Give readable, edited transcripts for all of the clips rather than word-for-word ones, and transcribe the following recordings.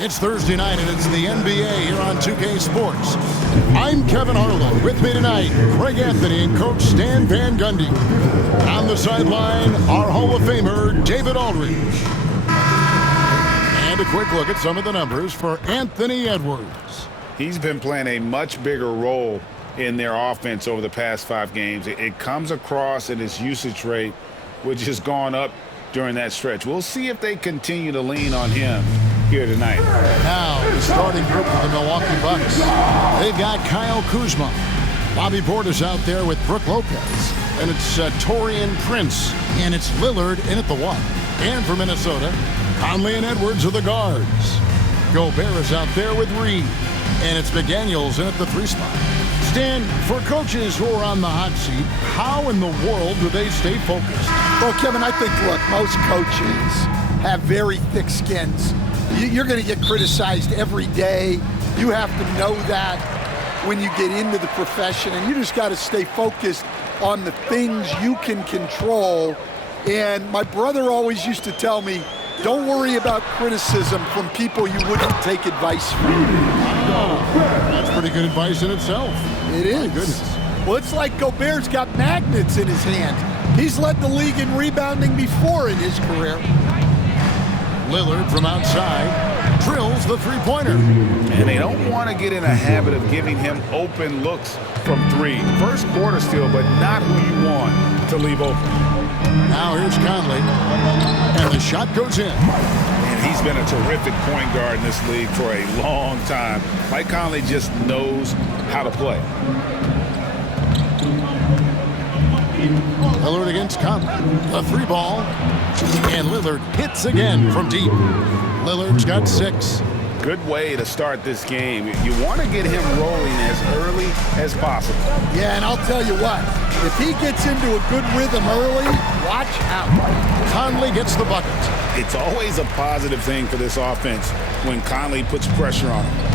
It's Thursday night, and it's the NBA here on 2K Sports. I'm Kevin Harlow. With me tonight, Craig Anthony and Coach Stan Van Gundy. On the sideline, our Hall of Famer, David Aldridge. And a quick look at some of the numbers for Anthony Edwards. He's been playing a much bigger role in their offense over the past 5 games. It comes across in his usage rate, which has gone up during that stretch. We'll see if they continue to lean on him here tonight. Now, the starting group for the Milwaukee Bucks. They've got Kyle Kuzma. Bobby Portis out there with Brook Lopez. And it's Taurean Prince. And it's Lillard in at the 1. And for Minnesota, Conley and Edwards are the guards. Gobert is out there with Reed. And it's McDaniels in at the 3 spot. Stan, for coaches who are on the hot seat, how in the world do they stay focused? Well, Kevin, I think, look, most coaches have very thick skins. You're going to get criticized every day. You have to know that when you get into the profession, and you just got to stay focused on the things you can control. And my brother always used to tell me, don't worry about criticism from people you wouldn't take advice from. Oh, that's pretty good advice in itself. It is. My goodness. Well, it's like Gobert's got magnets in his hands. He's led the league in rebounding before in his career. Lillard from outside drills the three-pointer. And they don't want to get in a habit of giving him open looks from 3. First quarter still, but not who you want to leave open. Now here's Conley, and the shot goes in. And he's been a terrific point guard in this league for a long time. Mike Conley just knows how to play. Lillard against Conley. A 3-ball. And Lillard hits again from deep. Lillard's got 6. Good way to start this game. You want to get him rolling as early as possible. Yeah, and I'll tell you what. If he gets into a good rhythm early, watch out. Conley gets the bucket. It's always a positive thing for this offense when Conley puts pressure on him.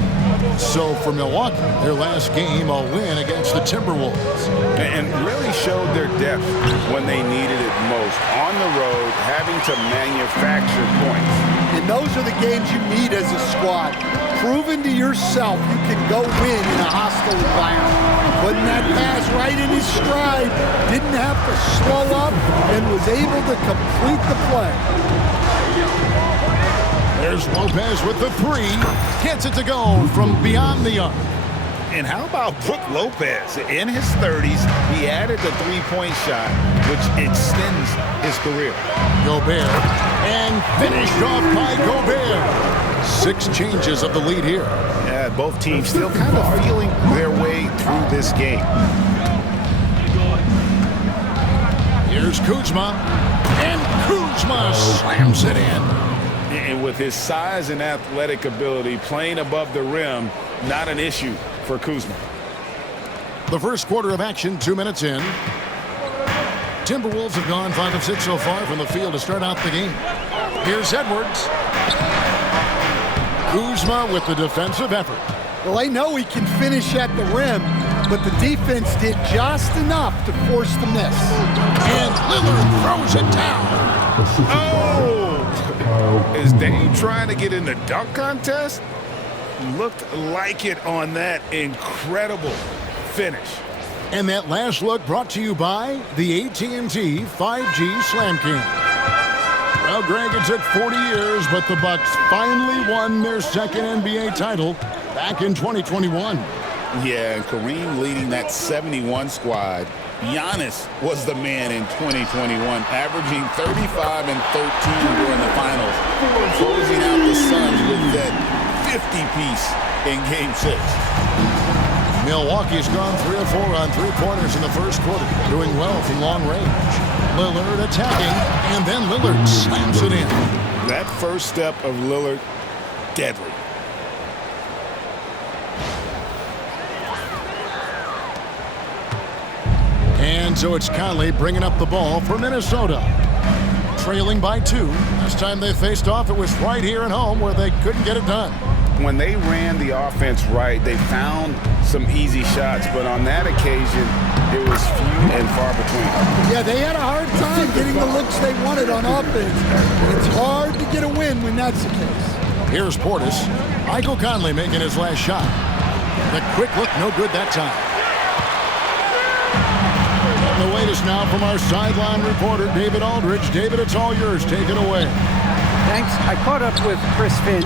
So for Milwaukee, their last game, a win against the Timberwolves. And really showed their depth when they needed it most. On the road, having to manufacture points. And those are the games you need as a squad. Proven to yourself you can go win in a hostile environment. Putting that pass right in his stride, didn't have to slow up, and was able to complete the play. There's Lopez with the 3. Gets it to go from beyond the arc. And how about Brook Lopez? In his 30s, he added the 3-point shot, which extends his career. Gobert, and finished off by Gobert. 6 changes of the lead here. Yeah, both teams still kind of feeling their way through this game. Here's Kuzma, and Kuzma slams it in. And with his size and athletic ability, playing above the rim, not an issue for Kuzma. The first quarter of action, 2 minutes in. Timberwolves have gone 5 of 6 so far from the field to start out the game. Here's Edwards. Kuzma with the defensive effort. Well, I know he can finish at the rim, but the defense did just enough to force the miss. And Lillard throws it down. Oh! Is Dame trying to get in the dunk contest? Looked like it on that incredible finish. And that last look brought to you by the AT&T 5G Slam Cam. Well, Greg, it took 40 years, but the Bucks finally won their second NBA title back in 2021. Yeah, and Kareem leading that 71 squad. Giannis was the man in 2021, averaging 35 and 13 during the finals, closing out the Suns with that 50-piece in Game 6. Milwaukee's gone 3 of 4 on three-pointers in the first quarter, doing well from long range. Lillard attacking, and then Lillard slams it in. That first step of Lillard, deadly. And so it's Conley bringing up the ball for Minnesota. Trailing by 2. Last time they faced off, it was right here at home where they couldn't get it done. When they ran the offense right, they found some easy shots, but on that occasion, it was few and far between. Yeah, they had a hard time getting the looks they wanted on offense. It's hard to get a win when that's the case. Here's Portis. Michael Conley making his last shot. The quick look, no good that time. The latest now from our sideline reporter, David Aldridge. David, it's all yours. Take it away. Thanks. I caught up with Chris Finch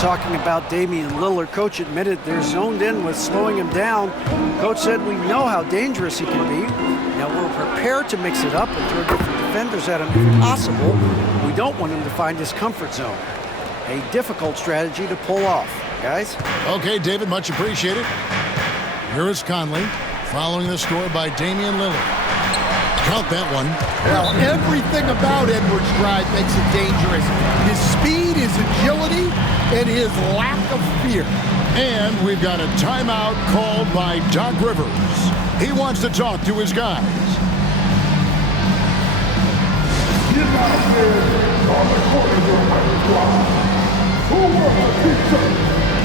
talking about Damian Lillard. Coach admitted they're zoned in with slowing him down. Coach said we know how dangerous he can be. Now we're prepared to mix it up and throw different defenders at him if possible. We don't want him to find his comfort zone. A difficult strategy to pull off, guys. Okay, David, much appreciated. Here is Conley. Following the score by Damian Lillard. Count that one. Well, everything about Edwards' drive makes it dangerous. His speed, his agility, and his lack of fear. And we've got a timeout called by Doc Rivers. He wants to talk to his guys. Get downstairs on the corner drive. Who wants a pizza?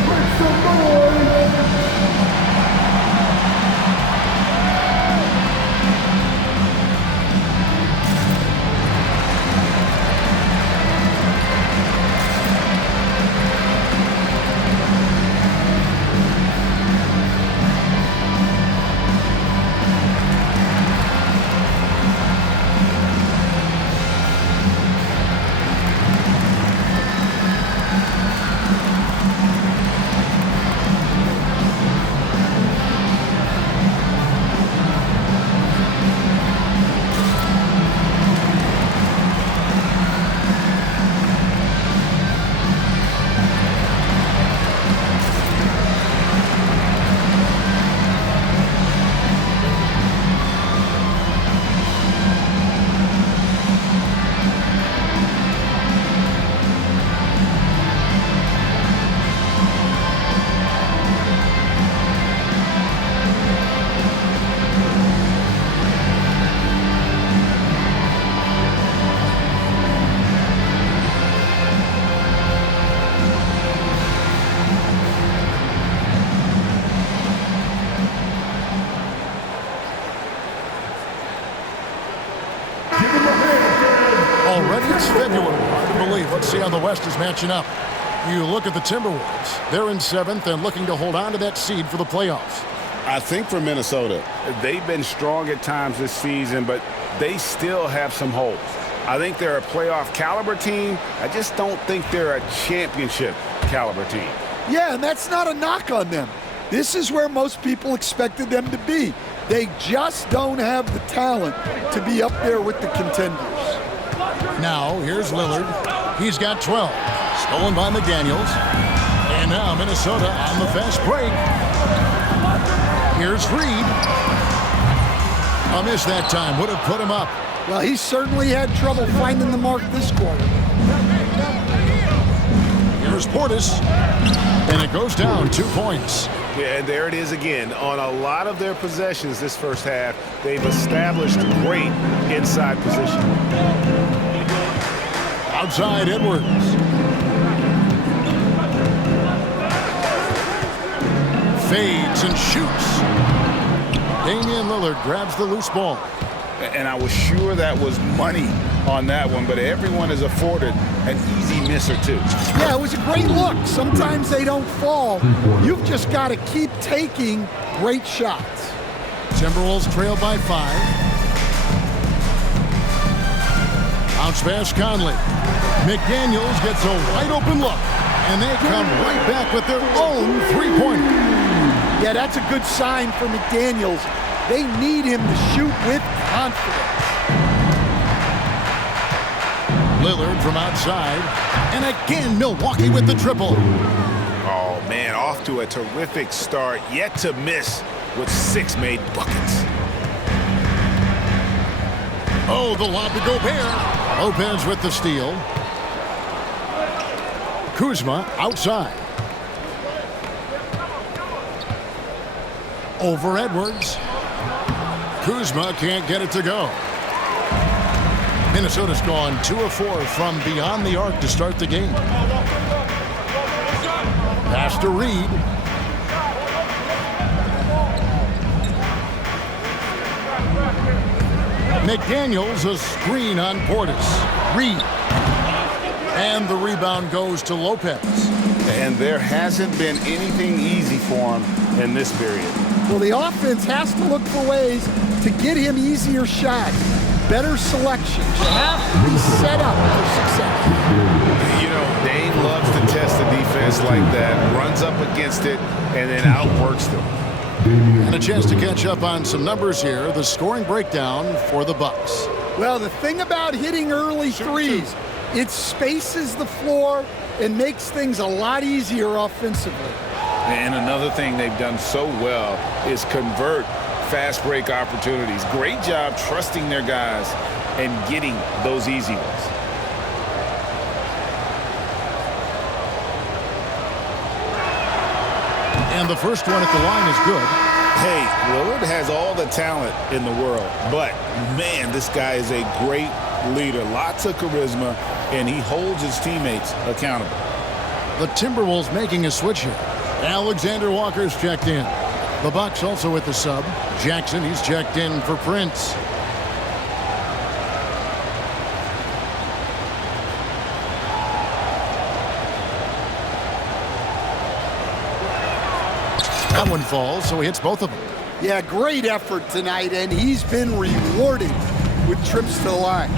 Make some noise! Already it's February. Hard to believe. Let's see how the West is matching up. You look at the Timberwolves. They're in 7th and looking to hold on to that seed for the playoffs. I think for Minnesota, they've been strong at times this season, but they still have some holes. I think they're a playoff caliber team. I just don't think they're a championship caliber team. Yeah, and that's not a knock on them. This is where most people expected them to be. They just don't have the talent to be up there with the contenders. Now, here's Lillard. He's got 12. Stolen by McDaniels. And now Minnesota on the fast break. Here's Reed. A miss that time. Would have put him up. Well, he certainly had trouble finding the mark this quarter. Here's Portis. And it goes down 2 points. Yeah, and there it is again. On a lot of their possessions this first half, they've established great inside position. Outside Edwards. Fades and shoots. Damian Lillard grabs the loose ball. And I was sure that was money on that one, but everyone is afforded an easy miss or two. Yeah, it was a great look. Sometimes they don't fall. You've just got to keep taking great shots. Timberwolves trail by 5. Bounce pass Conley. McDaniels gets a wide open look. And they come right back with their own three-pointer. Yeah, that's a good sign for McDaniels. They need him to shoot with confidence. Lillard from outside. And again, Milwaukee with the triple. Oh, man, off to a terrific start. Yet to miss with 6 made buckets. Oh, the lob to Gobert. Lopez with the steal. Kuzma outside. Over Edwards. Kuzma can't get it to go. Minnesota's gone 2 of 4 from beyond the arc to start the game. Pass to Reed. McDaniels, a screen on Portis. Reed. And the rebound goes to Lopez. And there hasn't been anything easy for him in this period. Well, the offense has to look for ways to get him easier shots, better selections. You have to be set up for success. You know, Dane loves to test the defense like that, runs up against it, and then outworks them. And a chance to catch up on some numbers here. The scoring breakdown for the Bucks. Well, the thing about hitting early threes, it spaces the floor and makes things a lot easier offensively. And another thing they've done so well is convert fast break opportunities. Great job trusting their guys and getting those easy ones. And the first one at the line is good. Hey, Lillard has all the talent in the world, but man, this guy is a great leader. Lots of charisma, and he holds his teammates accountable. The Timberwolves making a switch here. Alexander Walker's checked in. The Bucks also with the sub. Jackson, he's checked in for Prince. That one falls, so he hits both of them. Yeah, great effort tonight, and he's been rewarded with trips to the line.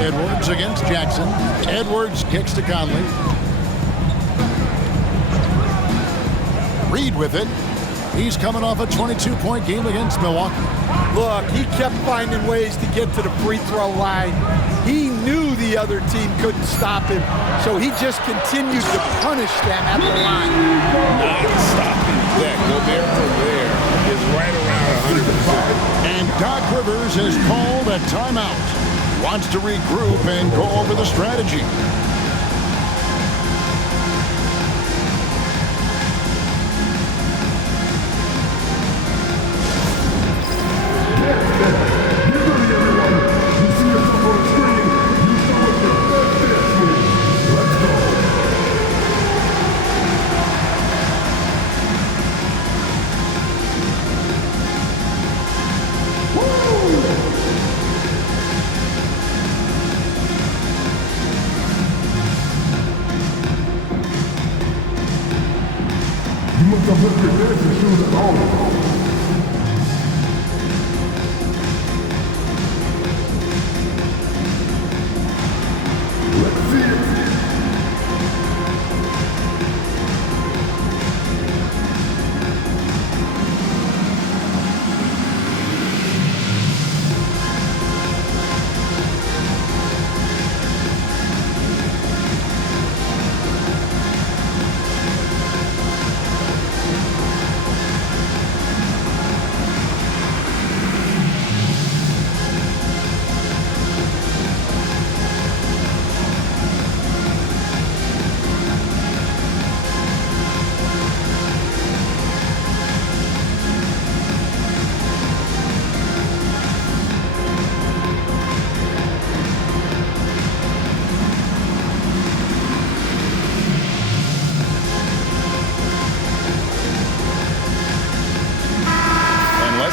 Edwards against Jackson. Edwards kicks to Conley. Reed with it. He's coming off a 22-point game against Milwaukee. Look, he kept finding ways to get to the free throw line. He knew the other team couldn't stop him, so he just continued to punish them at the line. Not stopping that. Gobert from there is right around 100%. And Doc Rivers has called a timeout. Wants to regroup and go over the strategy.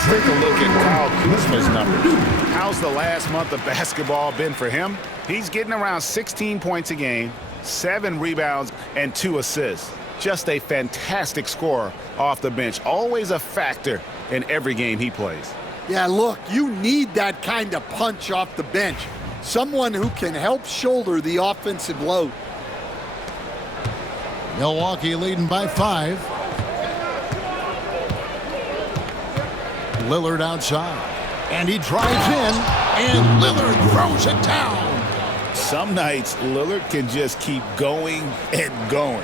Take a look at Kyle Kuzma's numbers. How's the last month of basketball been for him? He's getting around 16 points a game, 7 rebounds, and 2 assists. Just a fantastic scorer off the bench. Always a factor in every game he plays. Yeah, look, you need that kind of punch off the bench. Someone who can help shoulder the offensive load. Milwaukee leading by 5. Lillard outside. And he drives in, and Lillard throws it down. Some nights, Lillard can just keep going and going.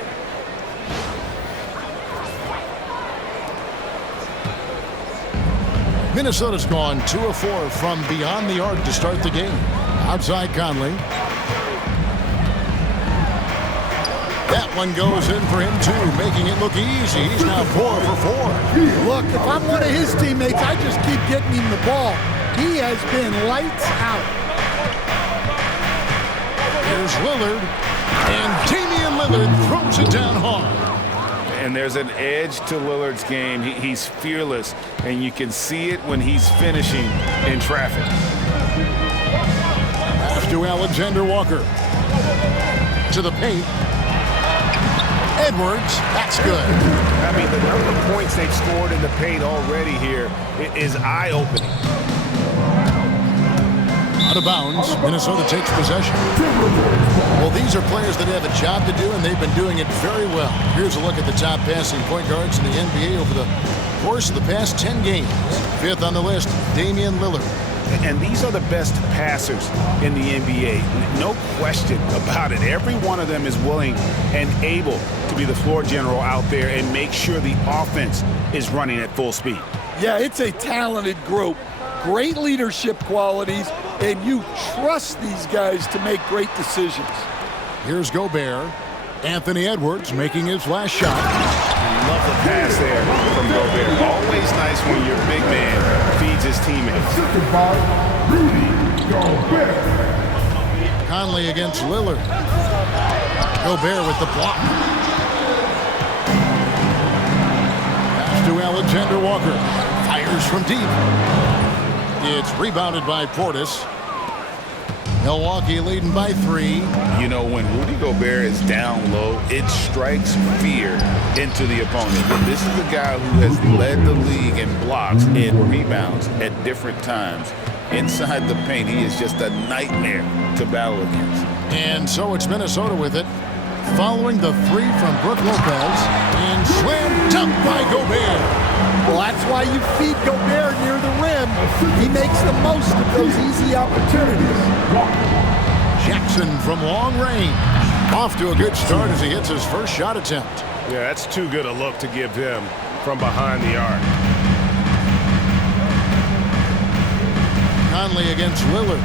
Minnesota's gone 2 of 4 from beyond the arc to start the game. Outside Conley. That one goes in for him too, making it look easy. He's now 4 for 4. Look, if I'm one of his teammates, I just keep getting him the ball. He has been lights out. Here's Lillard, and Damian Lillard throws it down hard. And there's an edge to Lillard's game. He's fearless, and you can see it when he's finishing in traffic. Pass to Alexander Walker. To the paint. Edwards, that's good. I mean, the number of points they've scored in the paint already here is eye-opening. Out of bounds, Minnesota takes possession. Well, these are players that have a job to do, and they've been doing it very well. Here's a look at the top passing point guards in the NBA over the course of the past 10 games. 5th on the list, Damian Lillard. And these are the best passers in the NBA. No question about it. Every one of them is willing and able to be the floor general out there and make sure the offense is running at full speed. Yeah, it's a talented group. Great leadership qualities, and you trust these guys to make great decisions. Here's Gobert. Anthony Edwards making his last shot. Love the pass there from Gobert. Always nice when your big man feeds his teammates. Conley against Lillard. Gobert with the block. Pass to Alexander Walker. Fires from deep. It's rebounded by Portis. Milwaukee leading by 3. You know, when Rudy Gobert is down low, it strikes fear into the opponent. But this is a guy who has led the league in blocks and rebounds at different times. Inside the paint, he is just a nightmare to battle against. And so it's Minnesota with it. Following the 3 from Brook Lopez. And slam dunk by Gobert. Well, that's why you feed Gobert near the rim. He makes the most of those easy opportunities. Jackson from long range. Off to a good start as he hits his first shot attempt. Yeah, that's too good a look to give him from behind the arc. Conley against Lillard.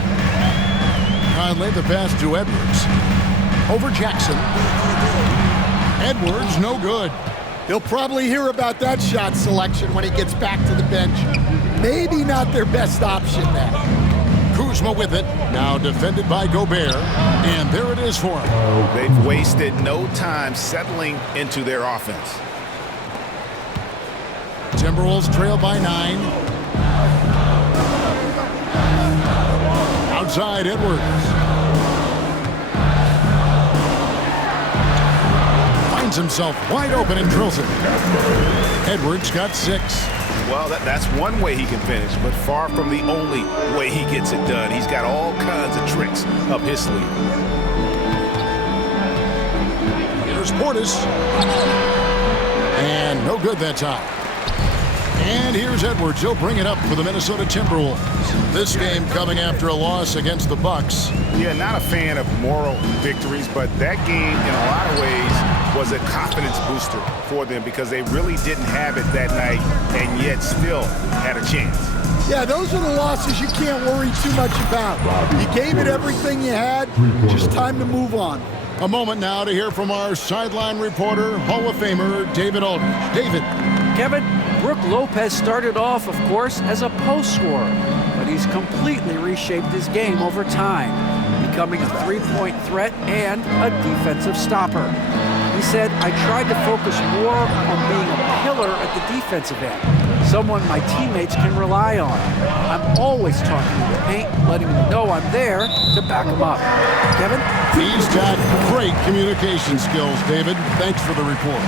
Conley the pass to Edwards. Over Jackson. Edwards no good. He'll probably hear about that shot selection when he gets back to the bench. Maybe not their best option there. Kuzma with it. Now defended by Gobert. And there it is for him. They've wasted no time settling into their offense. Timberwolves trail by 9. Outside Edwards. Finds himself wide open and drills it. Edwards got 6. Well, that's one way he can finish, but far from the only way he gets it done. He's got all kinds of tricks up his sleeve. Here's Portis. And no good that time. And here's Edwards. He'll bring it up for the Minnesota Timberwolves. This game coming after a loss against the Bucks. Yeah, not a fan of moral victories, but that game in a lot of ways was a confidence booster for them because they really didn't have it that night and yet still had a chance. Yeah, those are the losses you can't worry too much about. You gave it everything you had, just time to move on. A moment now to hear from our sideline reporter, Hall of Famer David Aldridge. David. Kevin, Brook Lopez started off, of course, as a post scorer, but he's completely reshaped his game over time, becoming a three-point threat and a defensive stopper. He said, I tried to focus more on being a pillar at the defensive end, someone my teammates can rely on. I'm always talking in the paint, letting them know I'm there to back them up. Kevin? He's got great communication skills, David. Thanks for the report.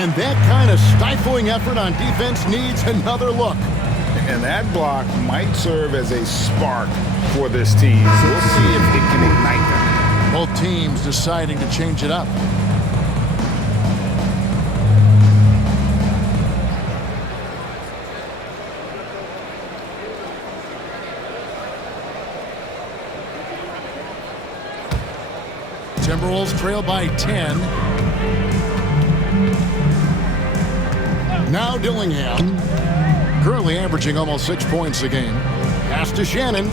And that kind of stifling effort on defense needs another look. And that block might serve as a spark for this team. We'll see if it can ignite them. Both teams deciding to change it up. Timberwolves trail by 10. Now Dillingham, currently averaging almost 6 points a game. Pass to Shannon.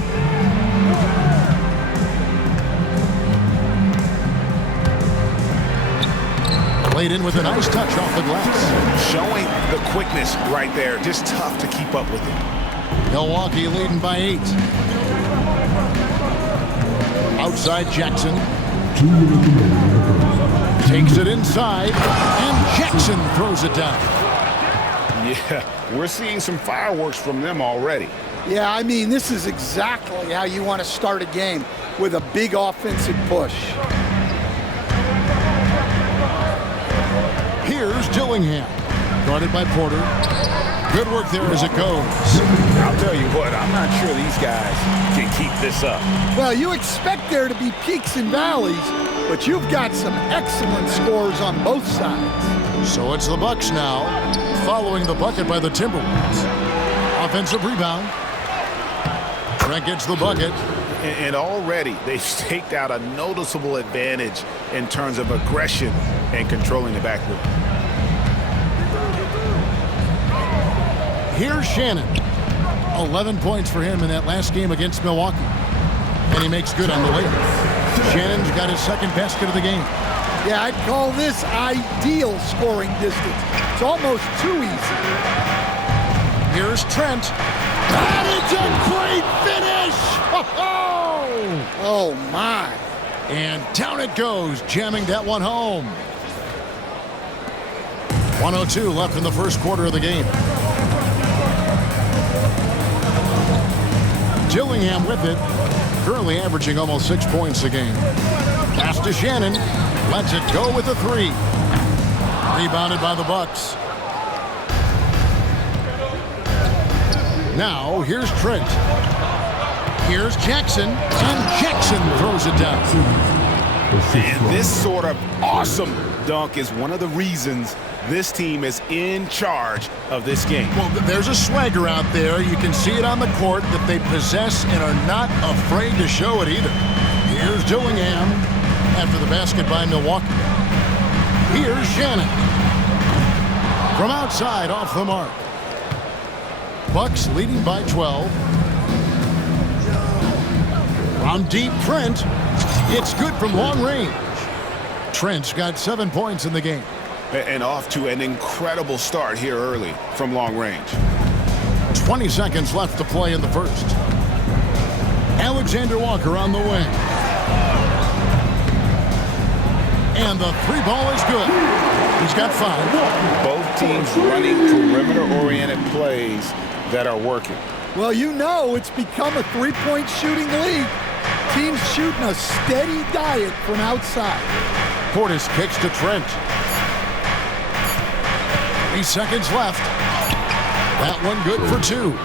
Played in with a nice touch off the glass. Showing the quickness right there. Just tough to keep up with it. Milwaukee leading by 8. Outside Jackson. Takes it inside, and Jackson throws it down. Yeah, we're seeing some fireworks from them already. Yeah, I mean, this is exactly how you want to start a game, with a big offensive push. Here's Dillingham, guarded by Porter. Good work there as it goes. I'll tell you what, I'm not sure these guys can keep this up. Well, you expect there to be peaks and valleys, but you've got some excellent scores on both sides. So it's the Bucks now, following the bucket by the Timberwolves. Offensive rebound. Trent gets the bucket. And already they've staked out a noticeable advantage in terms of aggression and controlling the backcourt. Here's Shannon. 11 points for him in that last game against Milwaukee. And he makes good on the layup. Shannon's got his second basket of the game. Yeah, I'd call this ideal scoring distance. It's almost too easy. Here's Trent. That is a great finish! Oh, my. And down it goes, jamming that one home. 1:02 left in the first quarter of the game. Dillingham with it, currently averaging almost 6 points a game. Pass to Shannon, lets it go with a 3. Rebounded by the Bucks. Now here's Trent. Here's Jackson, and Jackson throws it down. And this sort of awesome dunk is one of the reasons this team is in charge of this game. Well, there's a swagger out there. You can see it on the court that they possess and are not afraid to show it either. Here's Dillingham after the basket by Milwaukee. Here's Shannon. From outside, off the mark. Bucks leading by 12. On deep, Trent. It's good from long range. Trent's got 7 points in the game. And off to an incredible start here early from long range. 20 seconds left to play in the first. Alexander Walker on the wing. And the 3 ball is good. He's got 5. Both teams running perimeter-oriented plays that are working. Well, you know it's become a three-point shooting league. Teams shooting a steady diet from outside. Portis kicks to Trent. 3 seconds left. That one good for 2.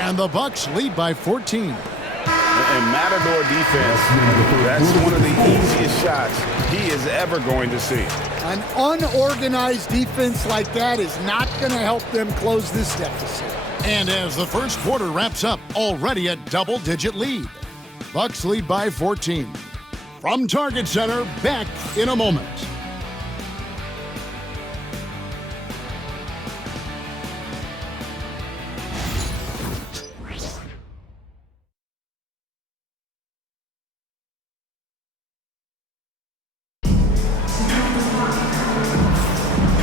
And the Bucks lead by 14. And Matador defense, that's one of the easiest shots he is ever going to see. An unorganized defense like that is not going to help them close this deficit. And as the first quarter wraps up, already a double-digit lead. Bucks lead by 14. From Target Center, back in a moment.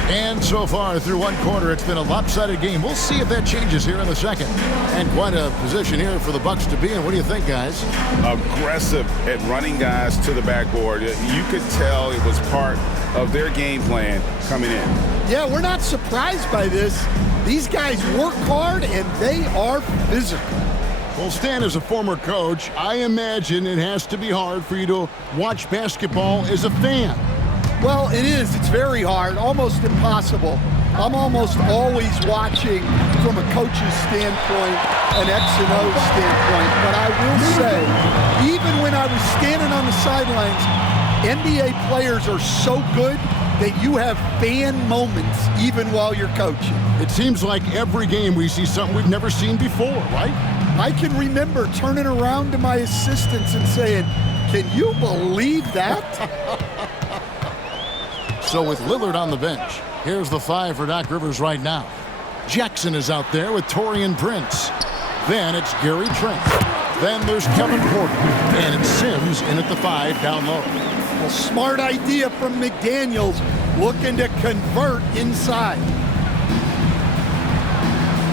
And so far through one quarter, it's been a lopsided game. We'll see if that changes here in the second. And quite a position here for the Bucks to be in. What do you think, guys? Aggressive at running guys to the backboard. You could tell it was part of their game plan coming in. Yeah, we're not surprised by this. These guys work hard and they are physical. Well, Stan, as a former coach, I imagine it has to be hard for you to watch basketball as a fan. Well, it is. It's very hard, almost impossible. I'm almost always watching from a coach's standpoint, an X and O standpoint. But I will say, even when I was standing on the sidelines, NBA players are so good that you have fan moments even while you're coaching. It seems like every game we see something we've never seen before, right? I can remember turning around to my assistants and saying, "Can you believe that?" So with Lillard on the bench, here's the 5 for Doc Rivers right now. Jackson is out there with Taurean Prince. Then it's Gary Trent. Then there's Kevin Porter. And it's Sims in at the 5 down low. A smart idea from McDaniels, looking to convert inside.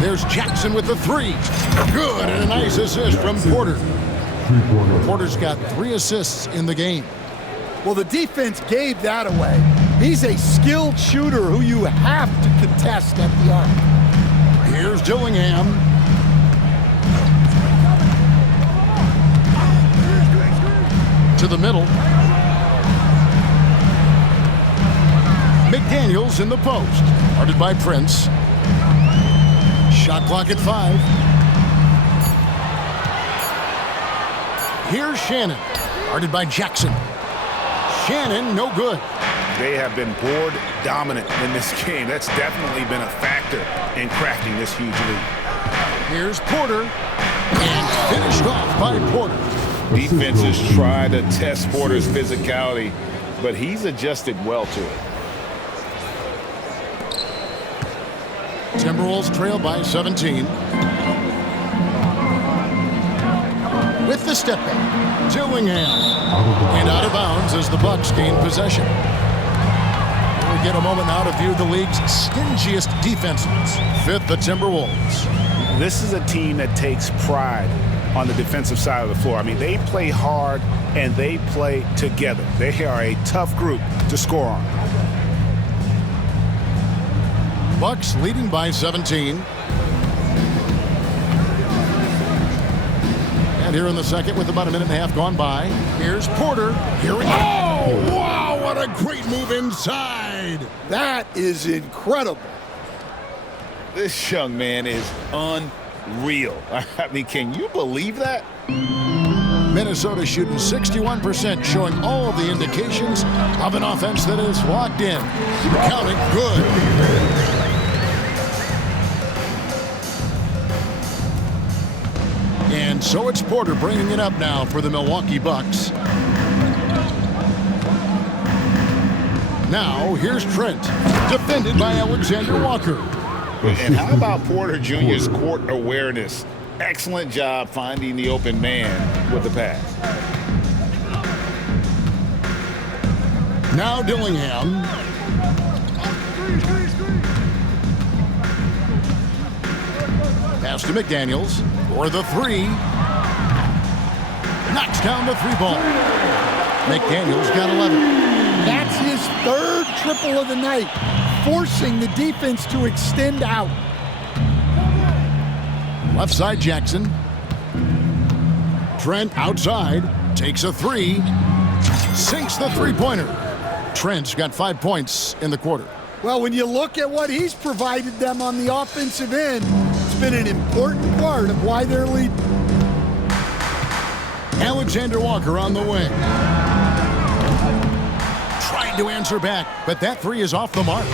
There's Jackson with the 3. Good, and a nice assist from Porter. Porter's got 3 assists in the game. Well, the defense gave that away. He's a skilled shooter who you have to contest at the arc. Here's Dillingham. To the middle. McDaniels in the post. Guarded by Prince. Shot clock at 5. Here's Shannon. Guarded by Jackson. Shannon, no good. They have been board dominant in this game. That's definitely been a factor in crafting this huge lead. Here's Porter. And finished off by Porter. Defenses try to test Porter's physicality, but he's adjusted well to it. Timberwolves trail by 17. With the step back, Dillingham. And out of bounds as the Bucks gain possession. We get a moment now to view the league's stingiest defenses. 5th, the Timberwolves. This is a team that takes pride on the defensive side of the floor. I mean, they play hard and they play together. They are a tough group to score on. Bucks leading by 17. And here in the second with about a minute and a half gone by. Here's Porter. Here we go. Oh, wow, what a great move inside. That is incredible. This young man is unreal. I mean, can you believe that? Minnesota shooting 61%, showing all the indications of an offense that is locked in. Counting good. And so it's Porter bringing it up now for the Milwaukee Bucks. Now here's Trent, defended by Alexander Walker. And how about Porter Jr.'s court awareness? Excellent job finding the open man with the pass. Now Dillingham. Pass to McDaniels for the 3. Knocks down the 3 ball. McDaniels got 11. That's his 3rd triple of the night, forcing the defense to extend out. Left side Jackson. Trent outside. Takes a 3. Sinks the 3-pointer. Trent's got 5 points in the quarter. Well, when you look at what he's provided them on the offensive end, it's been an important part of why they're leading. Alexander Walker on the wing. Tried to answer back, but that 3 is off the mark.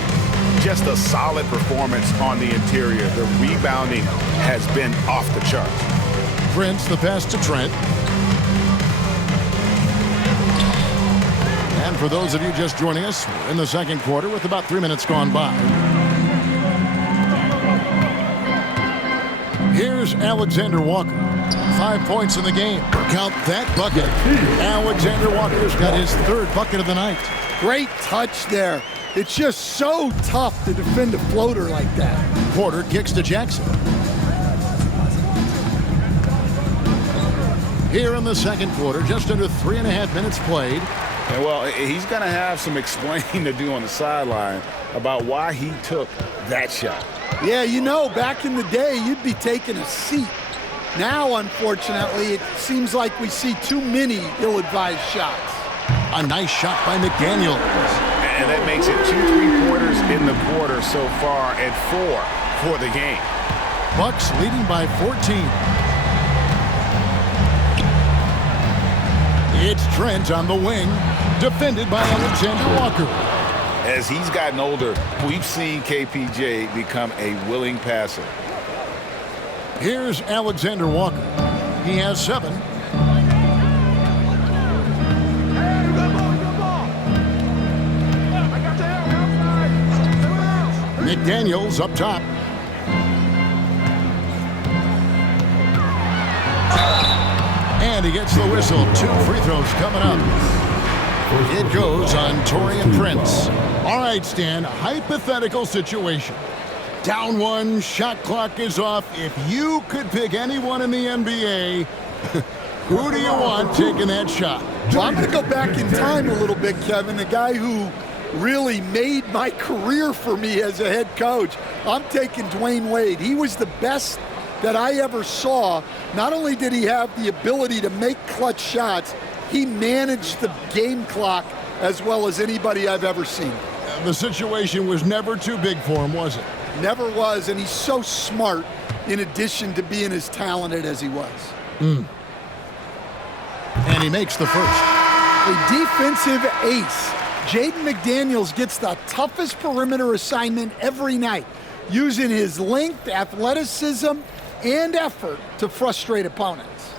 Just a solid performance on the interior. The rebounding has been off the charts. Prince, the pass to Trent. And for those of you just joining us, we're in the second quarter with about 3 minutes gone by. Here's Alexander Walker. 5 points in the game. Count that bucket. Alexander Walker's got his 3rd bucket of the night. Great touch there. It's just so tough to defend a floater like that. Porter kicks to Jackson. Here in the second quarter, just under 3.5 minutes played. And well, he's going to have some explaining to do on the sideline about why he took that shot. Yeah, you know, back in the day, you'd be taking a seat. Now, unfortunately, it seems like we see too many ill-advised shots. A nice shot by McDaniels. And that makes it 2 3-pointers in the quarter so far and 4 for the game. Bucks leading by 14. It's Trent on the wing, defended by Alexander Walker. As he's gotten older, we've seen KPJ become a willing passer. Here's Alexander Walker. He has 7. McDaniels up top. And he gets the whistle. 2 free throws coming up. It goes on Taurean Prince. All right, Stan, hypothetical situation. Down 1, shot clock is off. If you could pick anyone in the NBA, who do you want taking that shot? Well, I'm going to go back in time a little bit, Kevin. The guy who really made my career for me as a head coach. I'm taking Dwayne Wade. He was the best that I ever saw. Not only did he have the ability to make clutch shots, he managed the game clock as well as anybody I've ever seen. The situation was never too big for him, was it? Never was, and he's so smart in addition to being as talented as he was. And he makes the first. A defensive ace. Jaden McDaniels gets the toughest perimeter assignment every night, using his length, athleticism, and effort to frustrate opponents.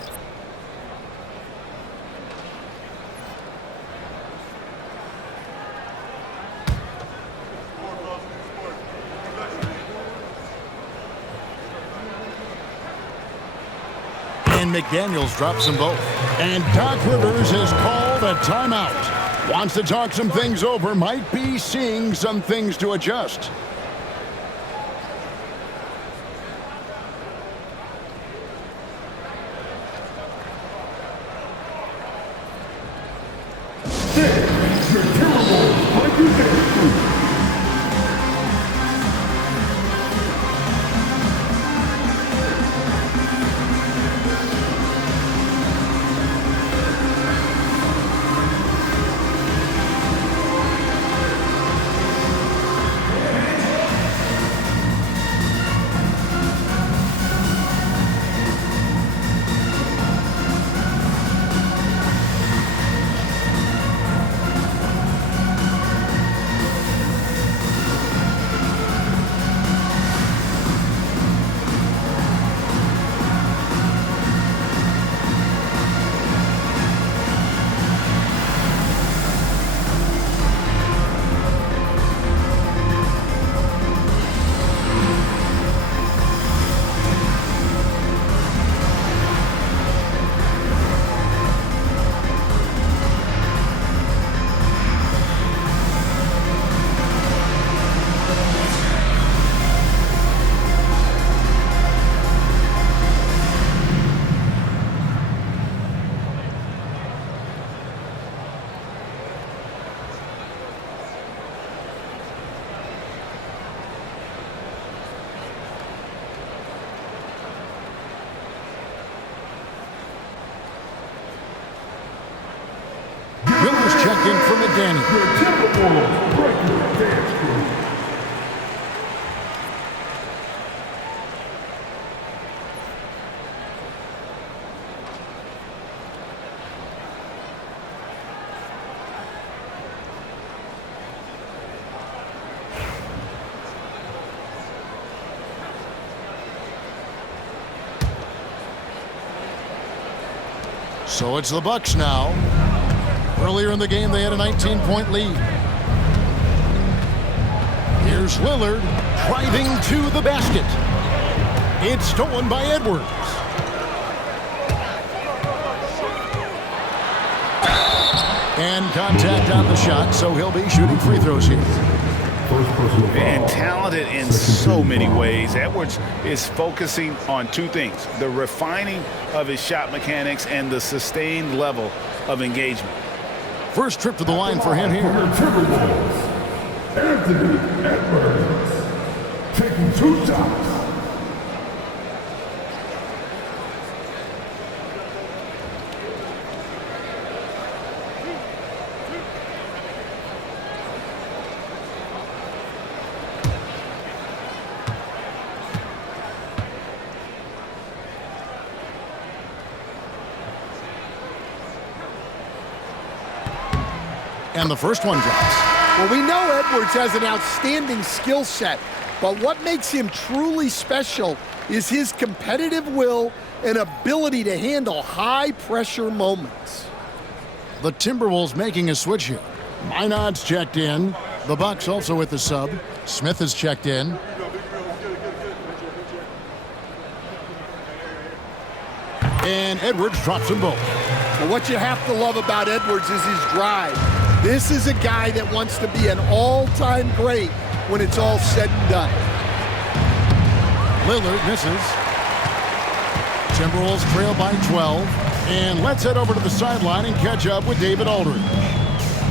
And McDaniels drops them both. And Doc Rivers has called a timeout. Wants to talk some things over, might be seeing some things to adjust. Your Timberwolves might be there. Miller's checked in for McDaniel. Your Timberwolves break your dance crew. So it's the Bucks now. Earlier in the game, they had a 19-point lead. Here's Lillard driving to the basket. It's stolen by Edwards. And contact on the shot, so he'll be shooting free throws here. And talented in so many ways. Edwards is focusing on 2 things: the refining of his shot mechanics and the sustained level of engagement. First trip to the line for him here. Your Timberwolves, Anthony Edwards, taking 2 shots. And the first one drops. Well, we know Edwards has an outstanding skill set, but what makes him truly special is his competitive will and ability to handle high-pressure moments. The Timberwolves making a switch here. Minod's checked in. The Bucks also with the sub. Smith is checked in. And Edwards drops them both. Well, what you have to love about Edwards is his drive. This is a guy that wants to be an all-time great when it's all said and done. Lillard misses. Timberwolves trail by 12. And let's head over to the sideline and catch up with David Aldridge.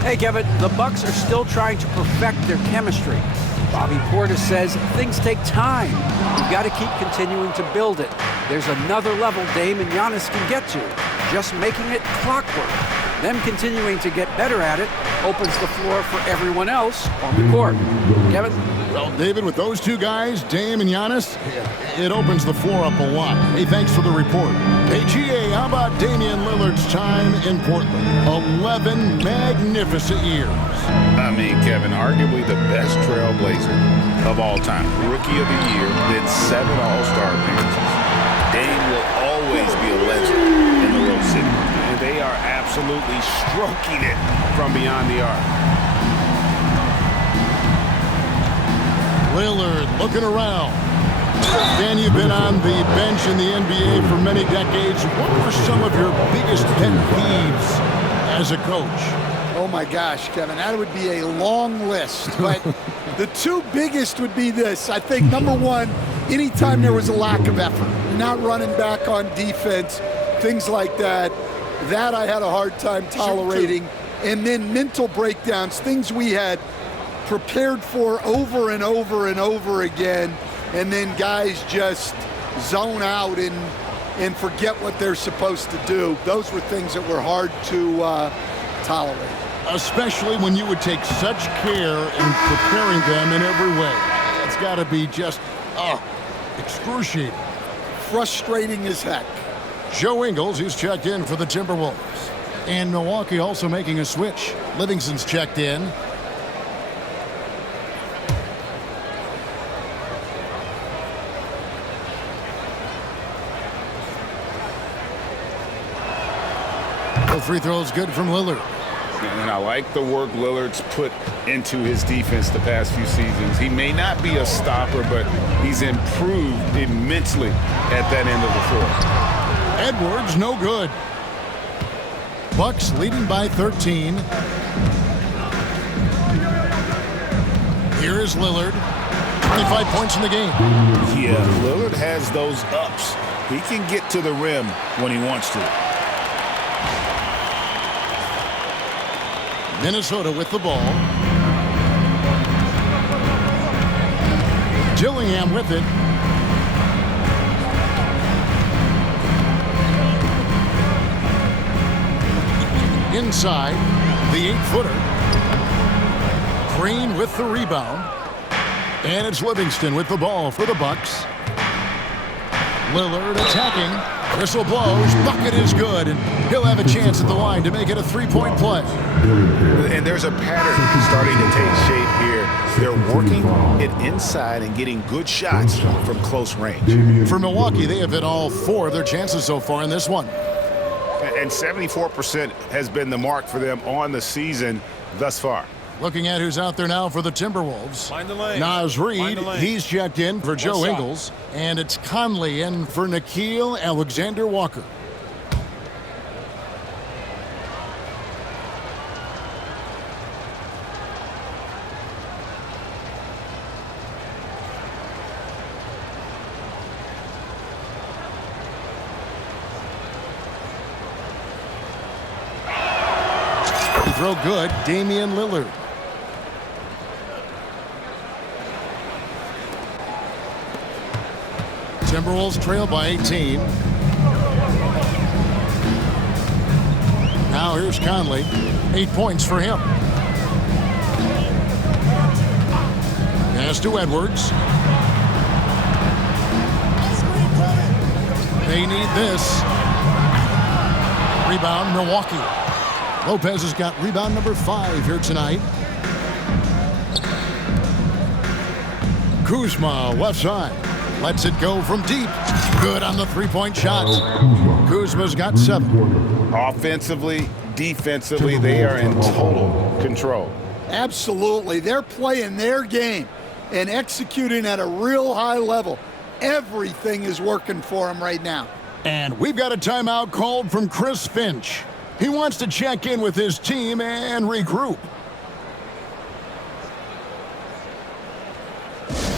Hey, Kevin, the Bucks are still trying to perfect their chemistry. Bobby Portis says things take time. You've got to keep continuing to build it. There's another level Dame and Giannis can get to. Just making it clockwork. Them continuing to get better at it opens the floor for everyone else on the court. Kevin? Well, David, with those two guys, Dame and Giannis, it opens the floor up a lot. Hey, thanks for the report. Hey, GA, how about Damian Lillard's time in Portland? 11 magnificent years. I mean, Kevin, arguably the best trailblazer of all time. Rookie of the year, then 7 All-Star appearances. Dame will always be a legend in the Rose City. And they are absolutely stroking it from beyond the arc. Lillard looking around. Dan, you've been on the bench in the NBA for many decades. What were some of your biggest pet peeves as a coach? Oh my gosh, Kevin, that would be a long list. But the two biggest would be this. I think, number one, anytime there was a lack of effort, not running back on defense, things like that, that I had a hard time tolerating. And then mental breakdowns, things we had prepared for over and over and over again, and then guys just zone out and forget what they're supposed to do. Those were things that were hard to tolerate. Especially when you would take such care in preparing them in every way. It's got to be just, excruciating. Frustrating as heck. Joe Ingles, who's checked in for the Timberwolves. And Milwaukee also making a switch. Livingston's checked in. The free throw is good from Lillard. And I like the work Lillard's put into his defense the past few seasons. He may not be a stopper, but he's improved immensely at that end of the floor. Edwards, no good. Bucks leading by 13. Here is Lillard. 25 points in the game. Yeah, Lillard has those ups. He can get to the rim when he wants to. Minnesota with the ball. Dillingham with it. Inside, the 8-footer. Green with the rebound. And it's Livingston with the ball for the Bucks. Lillard attacking. Whistle blows. Bucket is good. And he'll have a chance at the line to make it a three-point play. And there's a pattern starting to take shape here. They're working it inside and getting good shots from close range. For Milwaukee, they have hit all 4 of their chances so far in this one. And 74% has been the mark for them on the season thus far. Looking at who's out there now for the Timberwolves. Find the lane. Naz Reid, Find the lane. he's checked in for Joe Ingles. And it's Conley in for Nickeil Alexander-Walker. Throw good, Damian Lillard. Timberwolves trail by 18. Now here's Conley. 8 points for him. Pass to Edwards. They need this. Rebound, Milwaukee. Lopez has got rebound number 5 here tonight. Kuzma, left side. Lets it go from deep. Good on the three-point shot. Kuzma's got 7. Offensively, defensively, they are in total control. Absolutely. They're playing their game and executing at a real high level. Everything is working for them right now. And we've got a timeout called from Chris Finch. He wants to check in with his team and regroup.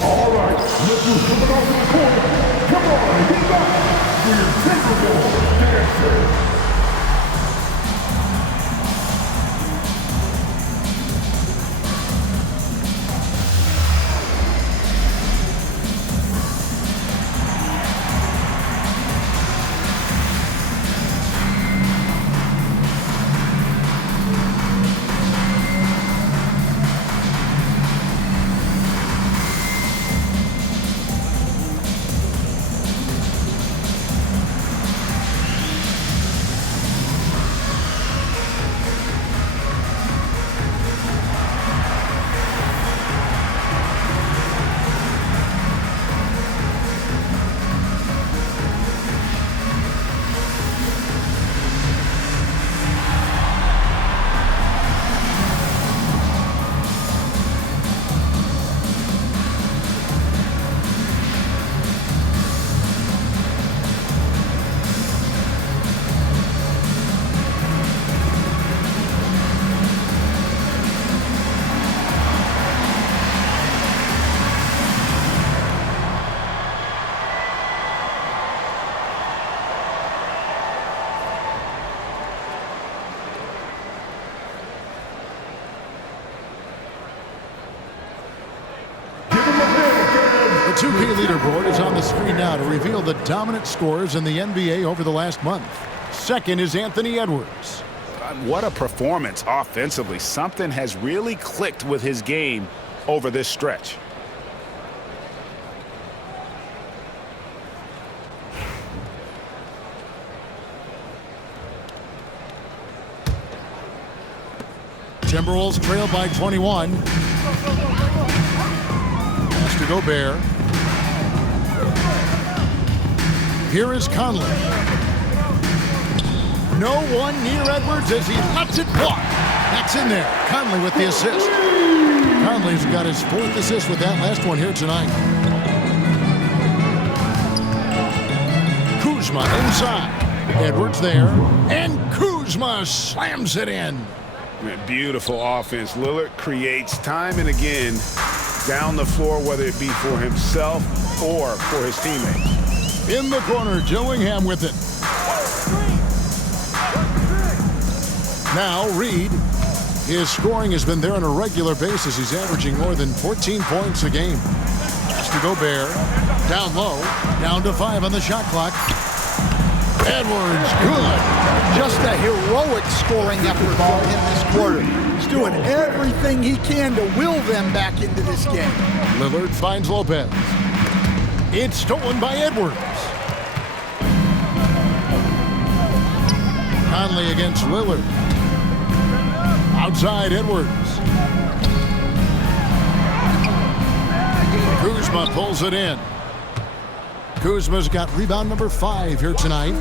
All right, let's do coming off the corner. Come on, get back. We're Timberwolves dancers. The 2K leaderboard is on the screen now to reveal the dominant scorers in the NBA over the last month. Second is Anthony Edwards. What a performance offensively. Something has really clicked with his game over this stretch. Timberwolves trail by 21. Pass to Gobert. Here is Conley. No one near Edwards as he lets it walk. That's in there. Conley with the assist. Conley's got his 4th assist with that last one here tonight. Kuzma inside. Edwards there. And Kuzma slams it in. Beautiful offense. Lillard creates time and again down the floor, whether it be for himself or for his teammates. In the corner, Dillingham with it. Now Reed. His scoring has been there on a regular basis. He's averaging more than 14 points a game. Pass to Gobert. Down low. Down to 5 on the shot clock. Edwards, good. Just a heroic scoring effort for him this quarter. He's doing everything he can to will them back into this game. Lillard finds Lopez. It's stolen by Edwards. Conley against Lillard. Outside Edwards. Kuzma pulls it in. Kuzma's got rebound number 5 here tonight.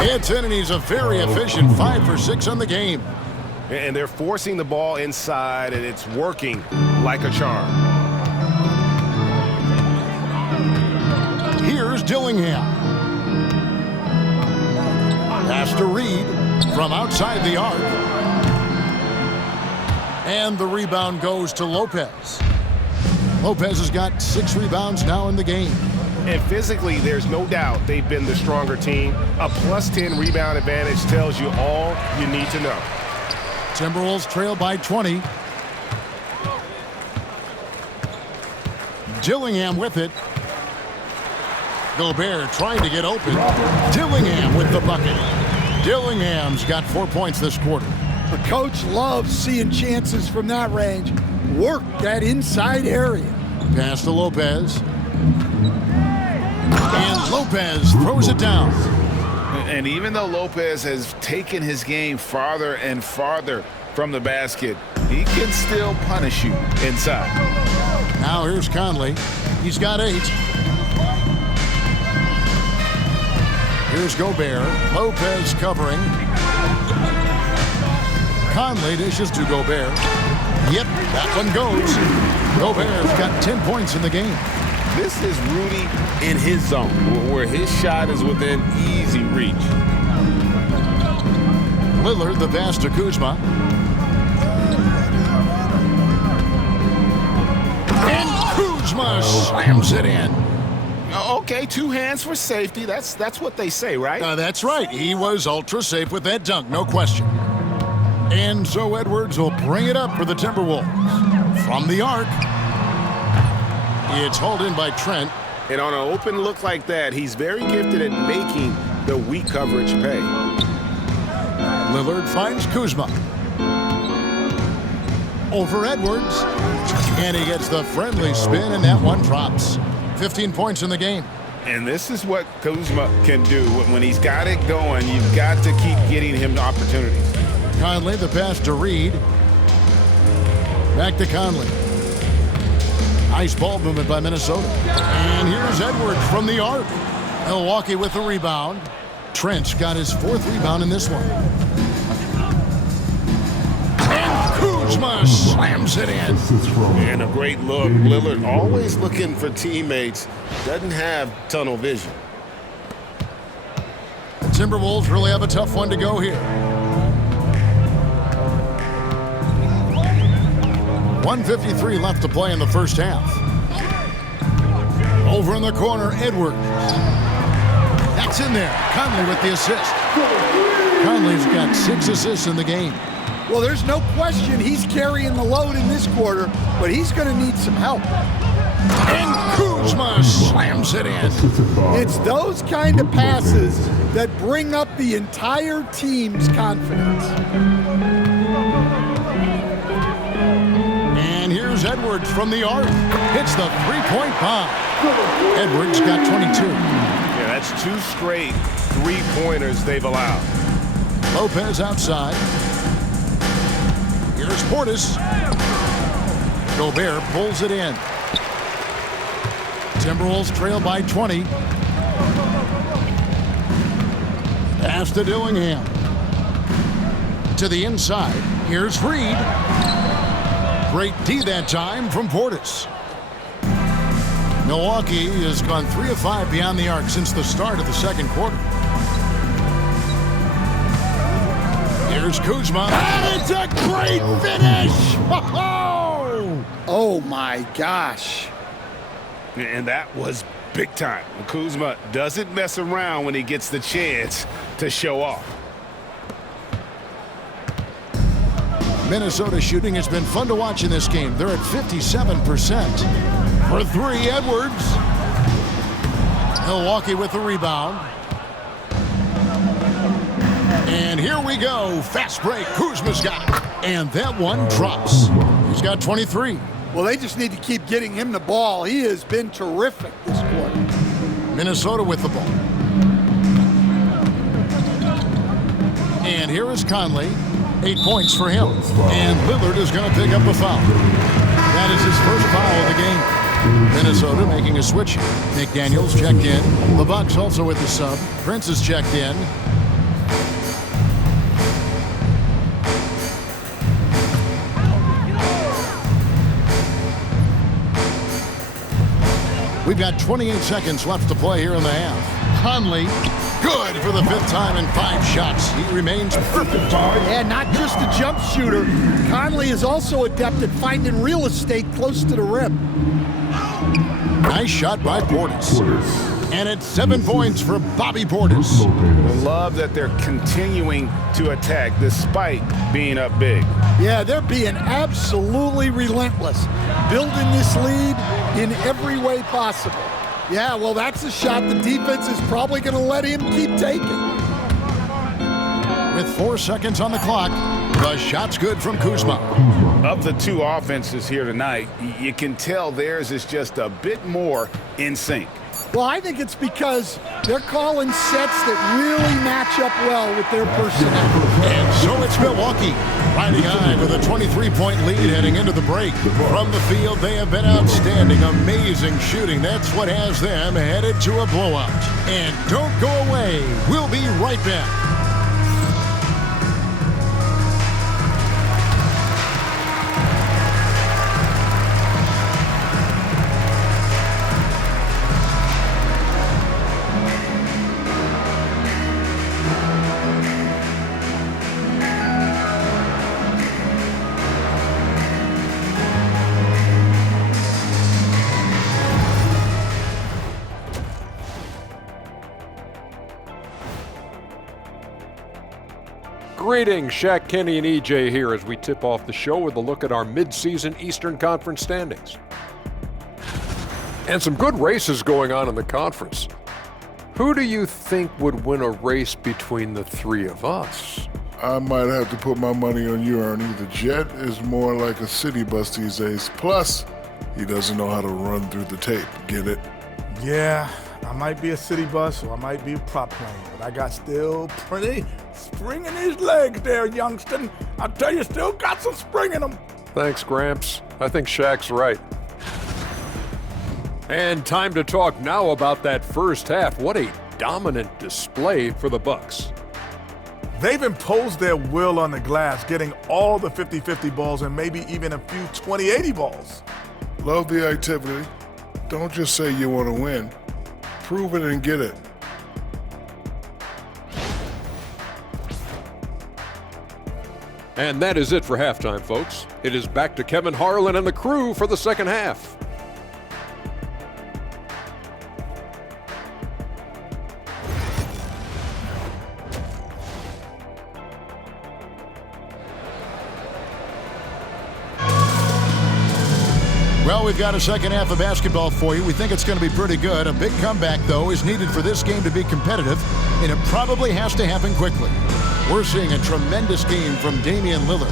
It's in, and he's a very efficient 5 for 6 on the game. And they're forcing the ball inside, and it's working like a charm. Here's Dillingham. Pass to Reed from outside the arc. And the rebound goes to Lopez. Lopez has got 6 rebounds now in the game. And physically, there's no doubt they've been the stronger team. A +10 rebound advantage tells you all you need to know. Timberwolves trail by 20. Dillingham with it. Gobert trying to get open. Dillingham with the bucket. Dillingham's got 4 points this quarter. The coach loves seeing chances from that range. Work that inside area. Pass to Lopez. And Lopez throws it down. And even though Lopez has taken his game farther and farther from the basket, he can still punish you inside. Now here's Conley. He's got 8. Here's Gobert. Lopez covering. Conley dishes to Gobert. Yep, that one goes. Gobert's got 10 points in the game. This is Rudy in his zone, where his shot is within easy reach. Lillard, the pass to Kuzma. And Kuzma slams it in. Okay, 2 hands for safety. That's what they say, right? That's right. He was ultra safe with that dunk, no question. And so Edwards will bring it up for the Timberwolves. From the arc. It's hauled in by Trent. And on an open look like that, he's very gifted at making the weak coverage pay. Lillard finds Kuzma. Over Edwards. And he gets the friendly spin, and that one drops. 15 points in the game. And this is what Kuzma can do. When he's got it going, you've got to keep getting him opportunities. Conley, the pass to Reed. Back to Conley. Nice ball movement by Minnesota. And here's Edwards from the arc. Milwaukee with the rebound. Trent's got his 4th rebound in this one. And Kuzma slams it in. And a great look. Lillard always looking for teammates. Doesn't have tunnel vision. The Timberwolves really have a tough one to go here. 1:53 left to play in the first half. Over in the corner, Edwards. That's in there. Conley with the assist. Conley's got 6 assists in the game. Well, there's no question he's carrying the load in this quarter, but he's going to need some help. And Kuzma slams it in. It's those kind of passes that bring up the entire team's confidence. And here's Edwards from the arc. Hits the 3-point bomb. Edwards got 22. Yeah, that's 2 straight 3-pointers they've allowed. Lopez outside. Here's Portis. Gobert pulls it in. Timberwolves trail by 20. Pass to Dillingham. To the inside. Here's Reed. Great D that time from Portis. Milwaukee has gone 3 of 5 beyond the arc since the start of the second quarter. Here's Kuzma. And it's a great finish! Oh my gosh. And that was big time. Kuzma doesn't mess around when he gets the chance to show off. Minnesota shooting has been fun to watch in this game. They're at 57%. For 3, Edwards. Milwaukee with the rebound. And here we go. Fast break. Kuzma's got it. And that one drops. He's got 23. Well, they just need to keep getting him the ball. He has been terrific this quarter. Minnesota with the ball. And here is Conley. 8 points for him. And Lillard is going to pick up a foul. That is his first foul of the game. Minnesota making a switch. McDaniels checked in. The Bucks also with the sub. Prince is checked in. We've got 28 seconds left to play here in the half. Conley, good for the 5th time in 5 shots. He remains perfect. Yeah, not just a jump shooter. Conley is also adept at finding real estate close to the rim. Nice shot by Portis. And it's 7 points for Bobby Portis. I love that they're continuing to attack despite being up big. Yeah, they're being absolutely relentless, building this lead in every way possible. Yeah, well, that's a shot the defense is probably going to let him keep taking. With 4 seconds on the clock, the shot's good from Kuzma. Of the 2 offenses here tonight, you can tell theirs is just a bit more in sync. Well, I think it's because they're calling sets that really match up well with their personnel. And so it's Milwaukee, riding high with a 23-point lead heading into the break. From the field, they have been outstanding, amazing shooting. That's what has them headed to a blowout. And don't go away. We'll be right back. Greetings, Shaq, Kenny, and EJ here as we tip off the show with a look at our mid-season Eastern Conference standings. And some good races going on in the conference. Who do you think would win a race between the three of us? I might have to put my money on you, Ernie. The Jet is more like a city bus these days. Plus, he doesn't know how to run through the tape. Get it? Yeah, I might be a city bus or I might be a prop plane, but I got still pretty spring in his legs there, youngster. I tell you, still got some spring in them. Thanks, Gramps. I think Shaq's right. And time to talk now about that first half. What a dominant display for the Bucks. They've imposed their will on the glass, getting all the 50-50 balls and maybe even a few 20-80 balls. Love the activity. Don't just say you want to win. Prove it and get it. And that is it for halftime, folks. It is back to Kevin Harlan and the crew for the second half. Well, we've got a second half of basketball for you. We think it's going to be pretty good. A big comeback, though, is needed for this game to be competitive, and it probably has to happen quickly. We're seeing a tremendous game from Damian Lillard.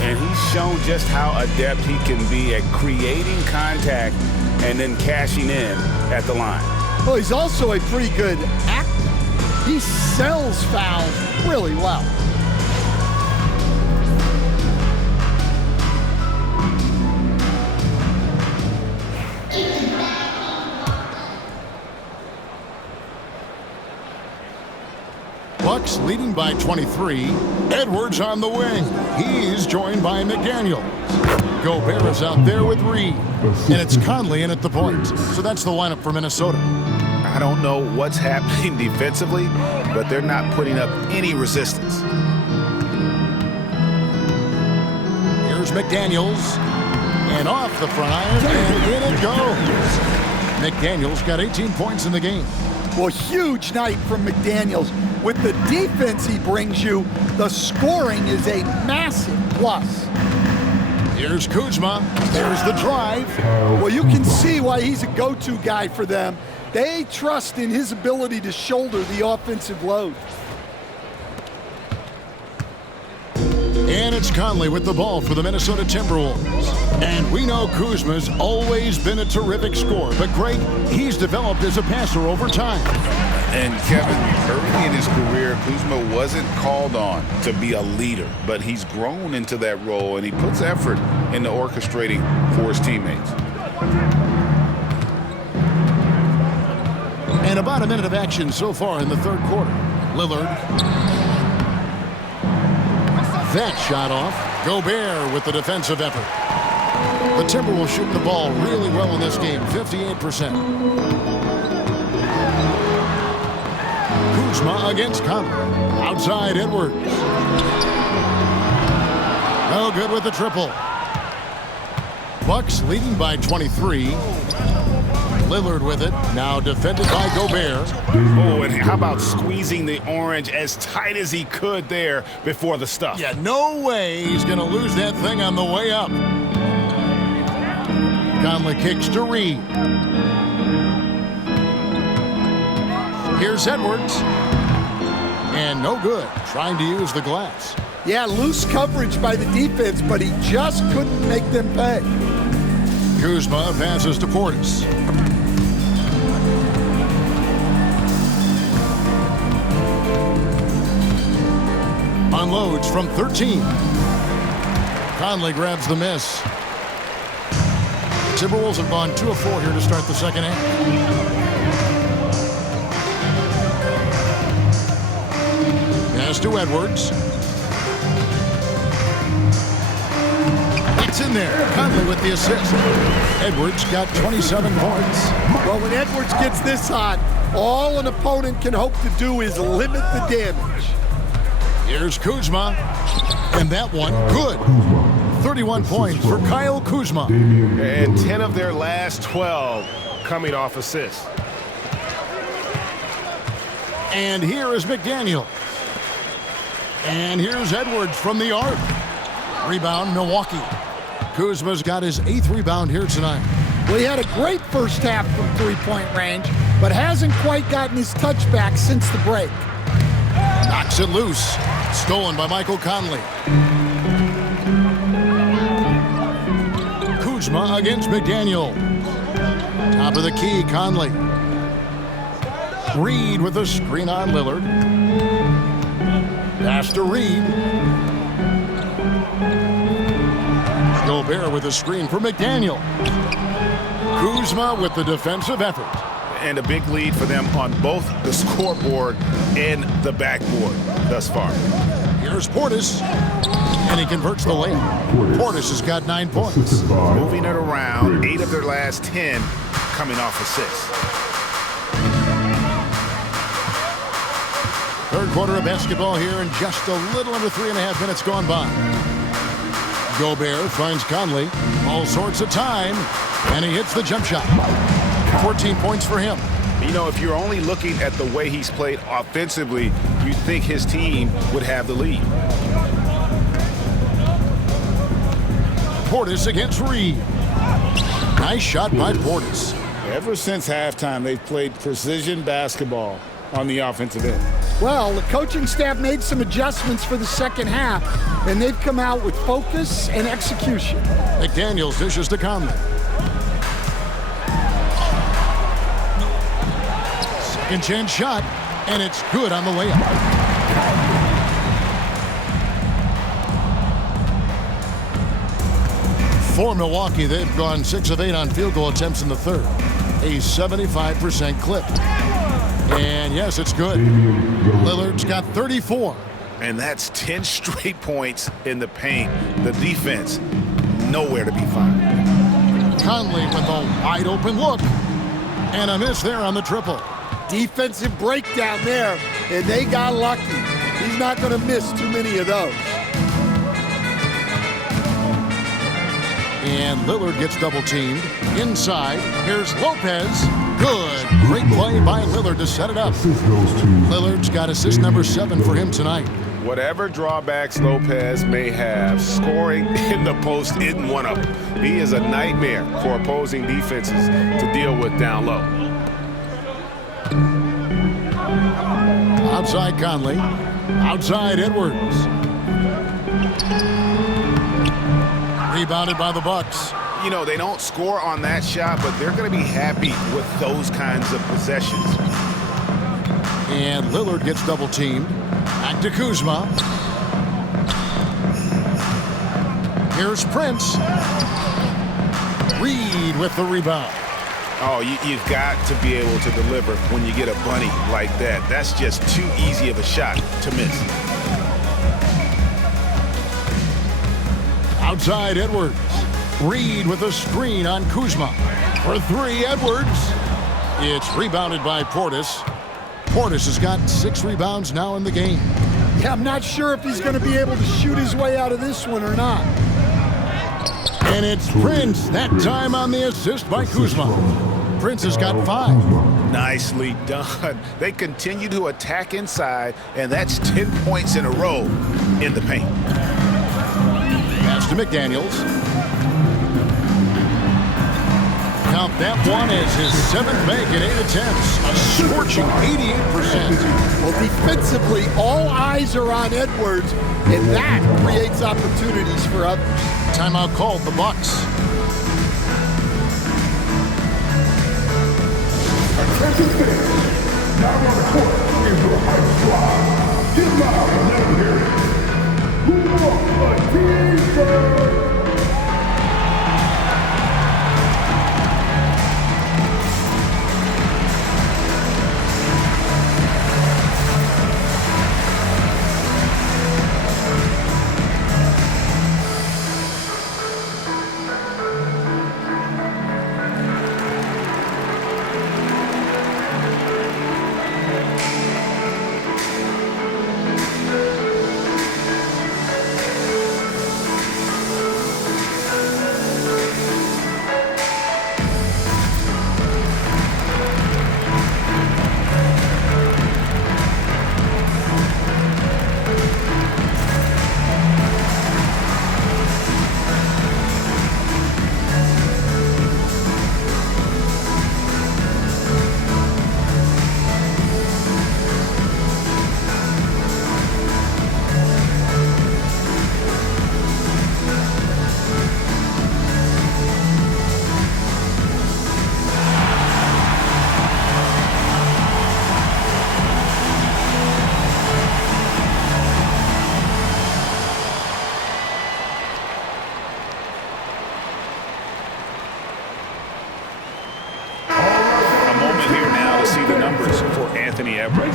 And he's shown just how adept he can be at creating contact and then cashing in at the line. Well, he's also a pretty good actor. He sells fouls really well. Bucks leading by 23. Edwards on the wing. He's joined by McDaniel. Gobert is out there with Reed. And it's Conley in at the point. So that's the lineup for Minnesota. I don't know what's happening defensively, but they're not putting up any resistance. Here's McDaniels. And off the front iron, and in it goes. McDaniels got 18 points in the game. Well, huge night from McDaniels. With the defense he brings you, the scoring is a massive plus. Here's Kuzma. There's the drive. Well, you can see why he's a go-to guy for them. They trust in his ability to shoulder the offensive load. And it's Conley with the ball for the Minnesota Timberwolves. And we know Kuzma's always been a terrific scorer, but Greg, he's developed as a passer over time. And Kevin, early in his career, Kuzma wasn't called on to be a leader, but he's grown into that role, and he puts effort into orchestrating for his teammates. And about a minute of action so far in the third quarter. Lillard. That shot off. Gobert with the defensive effort. The Timberwolves shooting the ball really well in this game, 58%. Kuzma against Conley. Outside Edwards. No good with the triple. Bucks leading by 23. Lillard with it. Now defended by Gobert. Oh, and how about squeezing the orange as tight as he could there before the stuff? Yeah, no way he's going to lose that thing on the way up. Conley kicks to Reed. Here's Edwards. And no good. Trying to use the glass. Yeah, loose coverage by the defense, but he just couldn't make them pay. Kuzma passes to Portis. unloads from 13. Conley grabs the miss. The Timberwolves have gone 2 of 4 here to start the second half. Pass to Edwards. It's in there. Conley with the assist. Edwards got 27 points. Well, when Edwards gets this hot, all an opponent can hope to do is limit the damage. Here's Kuzma. And that one, good. 31 points for Kyle Kuzma. And 10 of their last 12 coming off assists. And here is McDaniel. And here's Edwards from the arc. Rebound, Milwaukee. Kuzma's got his 8th rebound here tonight. Well, he had a great first half from three-point range, but hasn't quite gotten his touchback since the break. Knocks it loose. Stolen by Michael Conley. Kuzma against McDaniel. Top of the key, Conley. Reed with a screen on Lillard. Pass to Reed. Gobert with a screen for McDaniel. Kuzma with the defensive effort. And a big lead for them on both the scoreboard and the backboard thus far. Here's Portis. And he converts the layup. Portis has got 9 points. Moving it around, 8 of their last 10 coming off assists. Third quarter of basketball here, and just a little under 3.5 minutes gone by. Gobert finds Conley. All sorts of time. And he hits the jump shot. 14 points for him. You know, if you're only looking at the way he's played offensively, you'd think his team would have the lead. Portis against Reed. Nice shot by Portis. Ever since halftime, they've played precision basketball on the offensive end. Well, the coaching staff made some adjustments for the second half, and they've come out with focus and execution. McDaniels dishes to Conley. Second chance shot, and it's good on the layup. For Milwaukee, they've gone 6 of 8 on field goal attempts in the third. A 75% clip. And yes, it's good. Lillard's got 34. And that's 10 straight points in the paint. The defense, nowhere to be found. Conley with a wide open look. And a miss there on the triple. Defensive breakdown there, and they got lucky. He's not going to miss too many of those. And Lillard gets double teamed. Inside, here's Lopez. Good. Great play by Lillard to set it up. Lillard's got assist number 7 for him tonight. Whatever drawbacks Lopez may have, scoring in the post isn't one of them. He is a nightmare for opposing defenses to deal with down low. Outside Conley. Outside Edwards. Rebounded by the Bucks. You know, they don't score on that shot, but they're going to be happy with those kinds of possessions. And Lillard gets double teamed. Back to Kuzma. Here's Prince. Reed with the rebound. Oh, you've got to be able to deliver when you get a bunny like that. That's just too easy of a shot to miss. Outside Edwards. Reed with a screen on Kuzma. For 3, Edwards. It's rebounded by Portis. Portis has got 6 rebounds now in the game. Yeah, I'm not sure if he's going to be able to shoot his way out of this one or not. And it's Prince, that time on the assist by Kuzma. Prince has got 5. Nicely done. They continue to attack inside, and that's 10 points in a row in the paint. Pass to McDaniels. Count that one as his 7th make in 8 attempts. A scorching 88%. Well, defensively, all eyes are on Edwards, and that creates opportunities for others. Timeout called, the Bucks. Attention fans, now on the court is the Hype Squad. Get loud and let them hear it.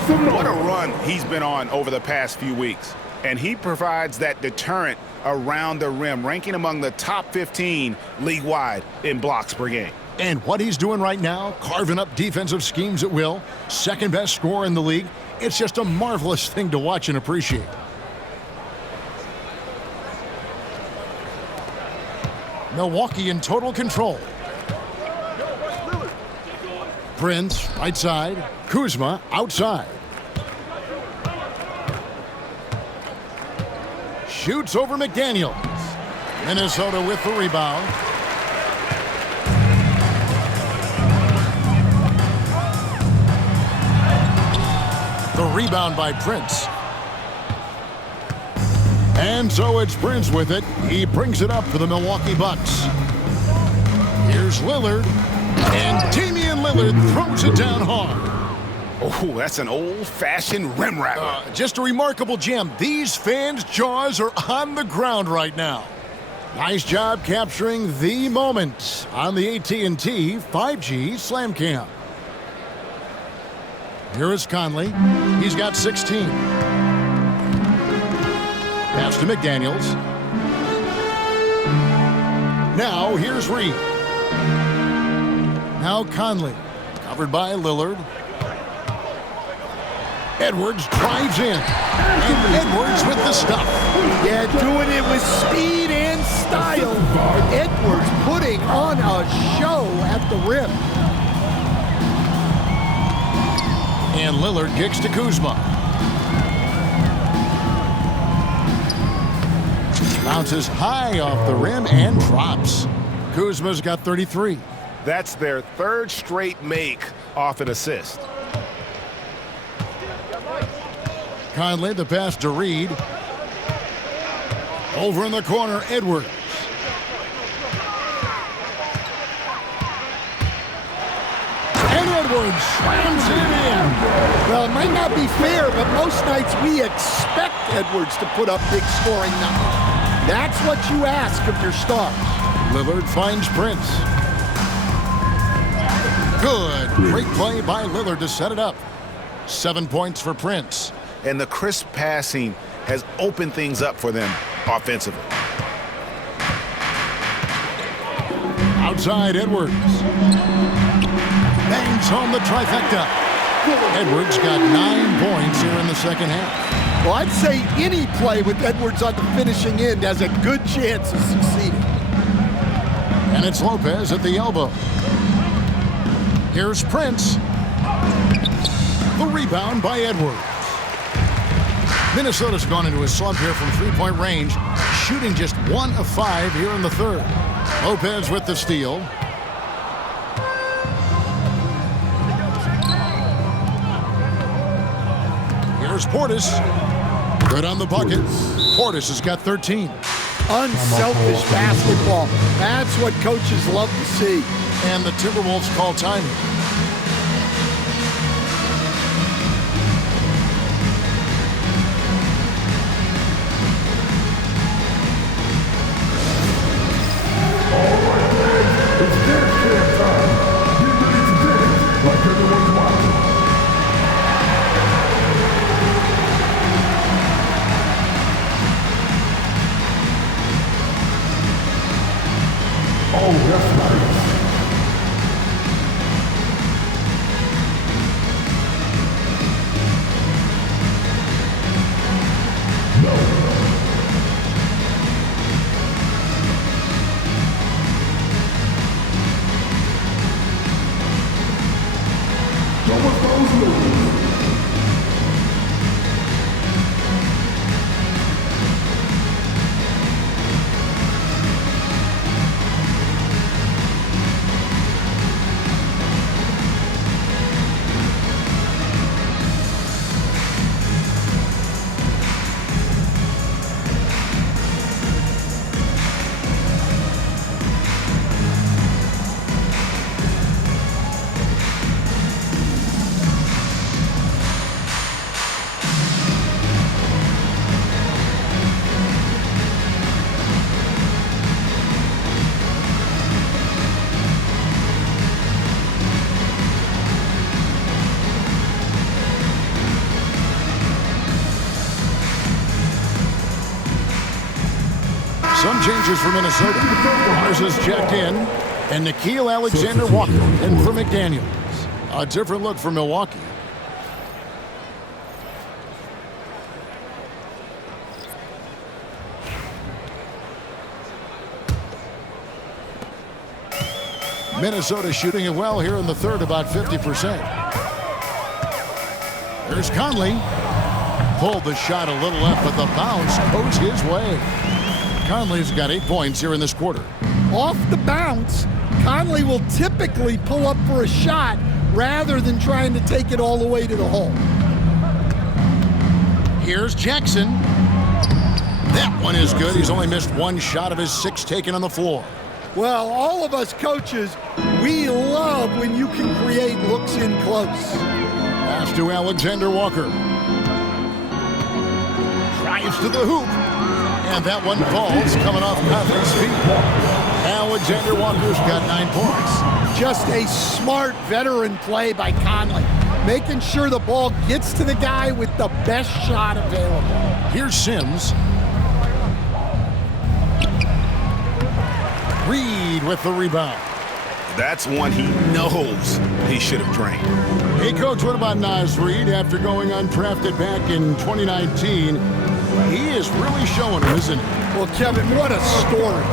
What a run he's been on over the past few weeks. And he provides that deterrent around the rim, ranking among the top 15 league-wide in blocks per game. And what he's doing right now, carving up defensive schemes at will, second best scorer in the league, it's just a marvelous thing to watch and appreciate. Milwaukee in total control. Prince, right side. Kuzma, outside. Shoots over McDaniels. Minnesota with the rebound. The rebound by Prince. And so it's Prince with it. He brings it up for the Milwaukee Bucks. Here's Lillard. And Damian Lillard throws it down hard. Oh, that's an old-fashioned rim rapper. Just a remarkable gem. These fans' jaws are on the ground right now. Nice job capturing the moment on the AT&T 5G Slam Cam. Here is Conley. He's got 16. Pass to McDaniels. Now here's Reed. Now Conley, covered by Lillard. Edwards drives in. And Edwards with the stuff. Yeah, doing it with speed and style. Edwards putting on a show at the rim. And Lillard kicks to Kuzma. Bounces high off the rim and drops. Kuzma's got 33. That's their third straight make off an assist. Conley, the pass to Reed. Over in the corner, Edwards. And Edwards slams it in. Well, it might not be fair, but most nights we expect Edwards to put up big scoring numbers. That's what you ask of your stars. Lillard finds Prince. Good. Great play by Lillard to set it up. 7 points for Prince. And the crisp passing has opened things up for them offensively. Outside Edwards. Bangs home the trifecta. Edwards got 9 points here in the second half. Well, I'd say any play with Edwards on the finishing end has a good chance of succeeding. And it's Lopez at the elbow. Here's Prince. The rebound by Edwards. Minnesota's gone into a slump here from three-point range, shooting just 1 of 5 here in the third. Lopez with the steal. Here's Portis. Good on the bucket. Portis has got 13. Unselfish basketball. That's what coaches love to see. And the Timberwolves call time. changes for Minnesota. Garza's checked in, and Nickeil Alexander-Walker in for McDaniels. A different look for Milwaukee. Minnesota shooting it well here in the third, about 50%. There's Conley. Pulled the shot a little left, but the bounce goes his way. Conley's got 8 points here in this quarter. Off the bounce, Conley will typically pull up for a shot rather than trying to take it all the way to the hole. Here's Jackson. That one is good. He's only missed 1 shot of his 6 taken on the floor. Well, all of us coaches, we love when you can create looks in close. Pass to Alexander-Walker. Drives to the hoop. And that one falls, coming off Conley's feet. Alexander-Walker's got 9 points. Just a smart veteran play by Conley, making sure the ball gets to the guy with the best shot available. Here's Sims. Reed with the rebound. That's one he knows he should have drained. Hey, Coach, what about Naz Reid after going undrafted back in 2019? He is really showing him, isn't he? Well, Kevin, what a story.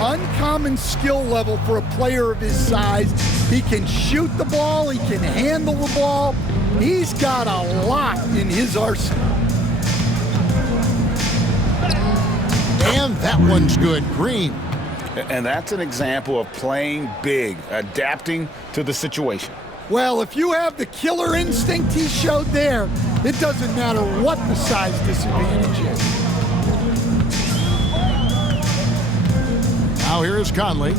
Uncommon skill level for a player of his size. He can shoot the ball. He can handle the ball. He's got a lot in his arsenal. And that one's good. Green. And that's an example of playing big, adapting to the situation. Well, if you have the killer instinct he showed there, it doesn't matter what the size disadvantage is. Now here is Conley.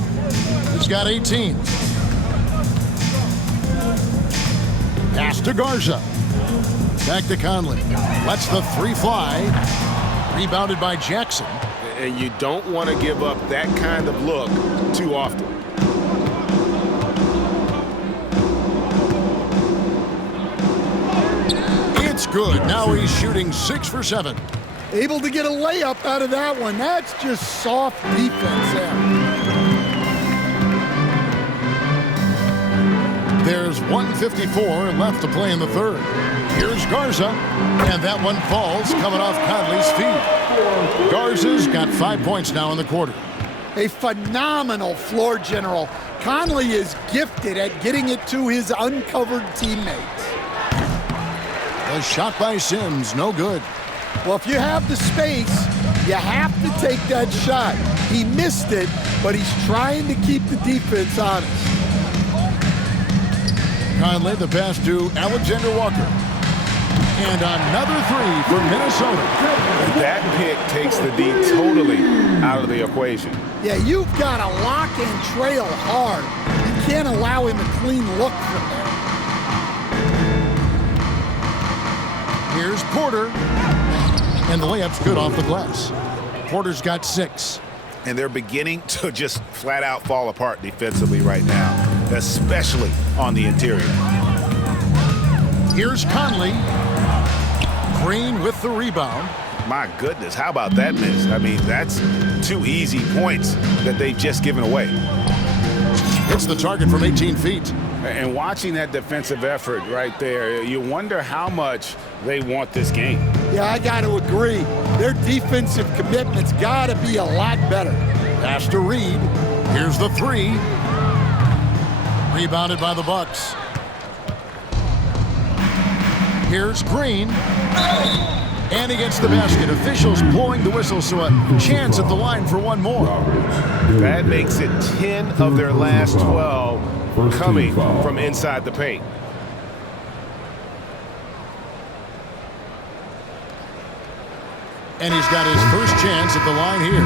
He's got 18. Pass to Garza. Back to Conley. Lets the 3 fly. Rebounded by Jackson. And you don't want to give up that kind of look too often. It's good. Now he's shooting 6 for 7. Able to get a layup out of that one. That's just soft defense there. There's 1:54 left to play in the third. Here's Garza, and that one falls, coming off Conley's feet. Garza's got 5 points now in the quarter. A phenomenal floor general. Conley is gifted at getting it to his uncovered teammates. A shot by Sims, no good. Well, if you have the space, you have to take that shot. He missed it, but he's trying to keep the defense honest. Conley, the pass to Alexander-Walker. And another 3 for Minnesota. That pick takes the D totally out of the equation. Yeah, you've got to lock and trail hard. You can't allow him a clean look from there. Here's Porter. And the layup's good off the glass. Porter's got 6. And they're beginning to just flat out fall apart defensively right now, especially on the interior. Here's Conley. Green with the rebound. My goodness, how about that miss? I mean, that's 2 easy points that they've just given away. Hits the target from 18 feet. And watching that defensive effort right there, you wonder how much they want this game. Yeah, I got to agree. Their defensive commitment's got to be a lot better. Pass to Reed. Here's the 3. Rebounded by the Bucks. Here's Green. And he gets the basket. Officials blowing the whistle, so a chance at the line for one more. That makes it 10 of their last 12 coming from inside the paint. And he's got his first chance at the line here.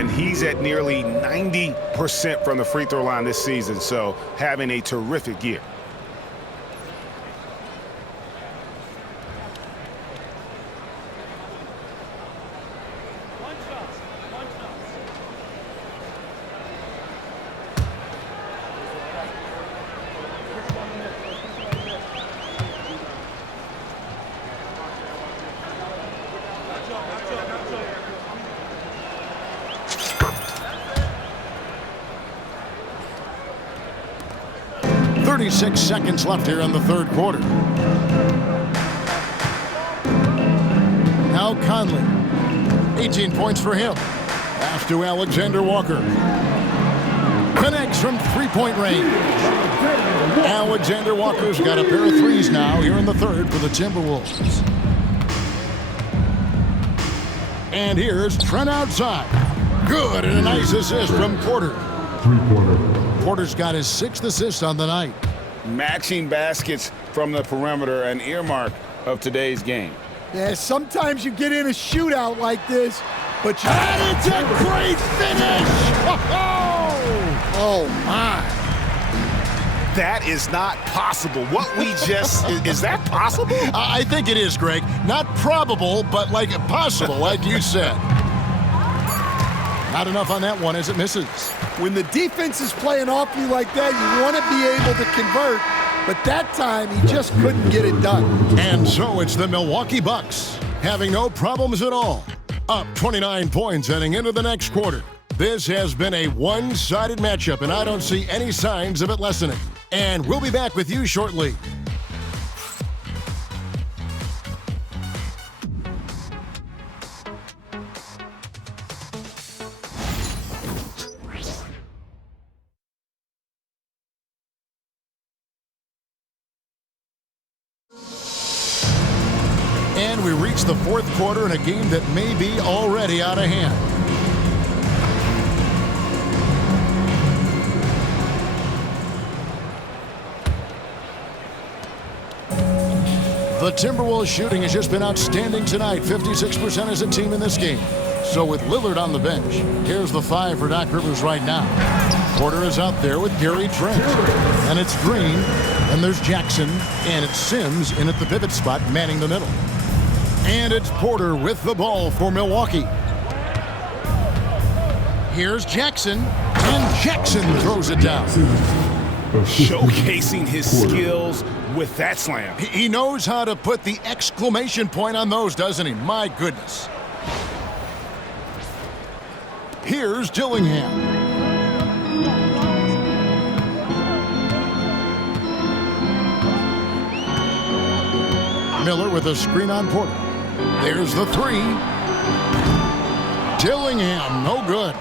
And he's at nearly 90% from the free throw line this season, so having a terrific year. 36 seconds left here in the third quarter. Now Conley. 18 points for him. Pass to Alexander Walker. Connects from three-point range. Alexander Walker's got a pair of threes now here in the third for the Timberwolves. And here's Trent outside. Good, and a nice assist from Porter. Porter's got his 6th assist on the night. Matching baskets from the perimeter, an earmark of today's game. Yeah, sometimes you get in a shootout like this, but you... And it's a great finish! Oh, my. That is not possible. What we just... is that possible? I think it is, Greg. Not probable, but like possible, like you said. Not enough on that one as it misses. When the defense is playing off you like that, you want to be able to convert, but that time he just couldn't get it done. And so it's the Milwaukee Bucks, having no problems at all. Up 29 points heading into the next quarter. This has been a one-sided matchup, and I don't see any signs of it lessening. And we'll be back with you shortly. And we reach the fourth quarter in a game that may be already out of hand. The Timberwolves shooting has just been outstanding tonight. 56% as a team in this game. So with Lillard on the bench, here's the 5 for Doc Rivers right now. Porter is out there with Gary Trent. And it's Green, and there's Jackson, and it's Sims in at the pivot spot, manning the middle. And it's Porter with the ball for Milwaukee. Here's Jackson, and Jackson throws it down. Showcasing his skills with that slam. He knows how to put the exclamation point on those, doesn't he? My goodness. Here's Dillingham. Miller with a screen on Porter. There's the 3. Dillingham, no good.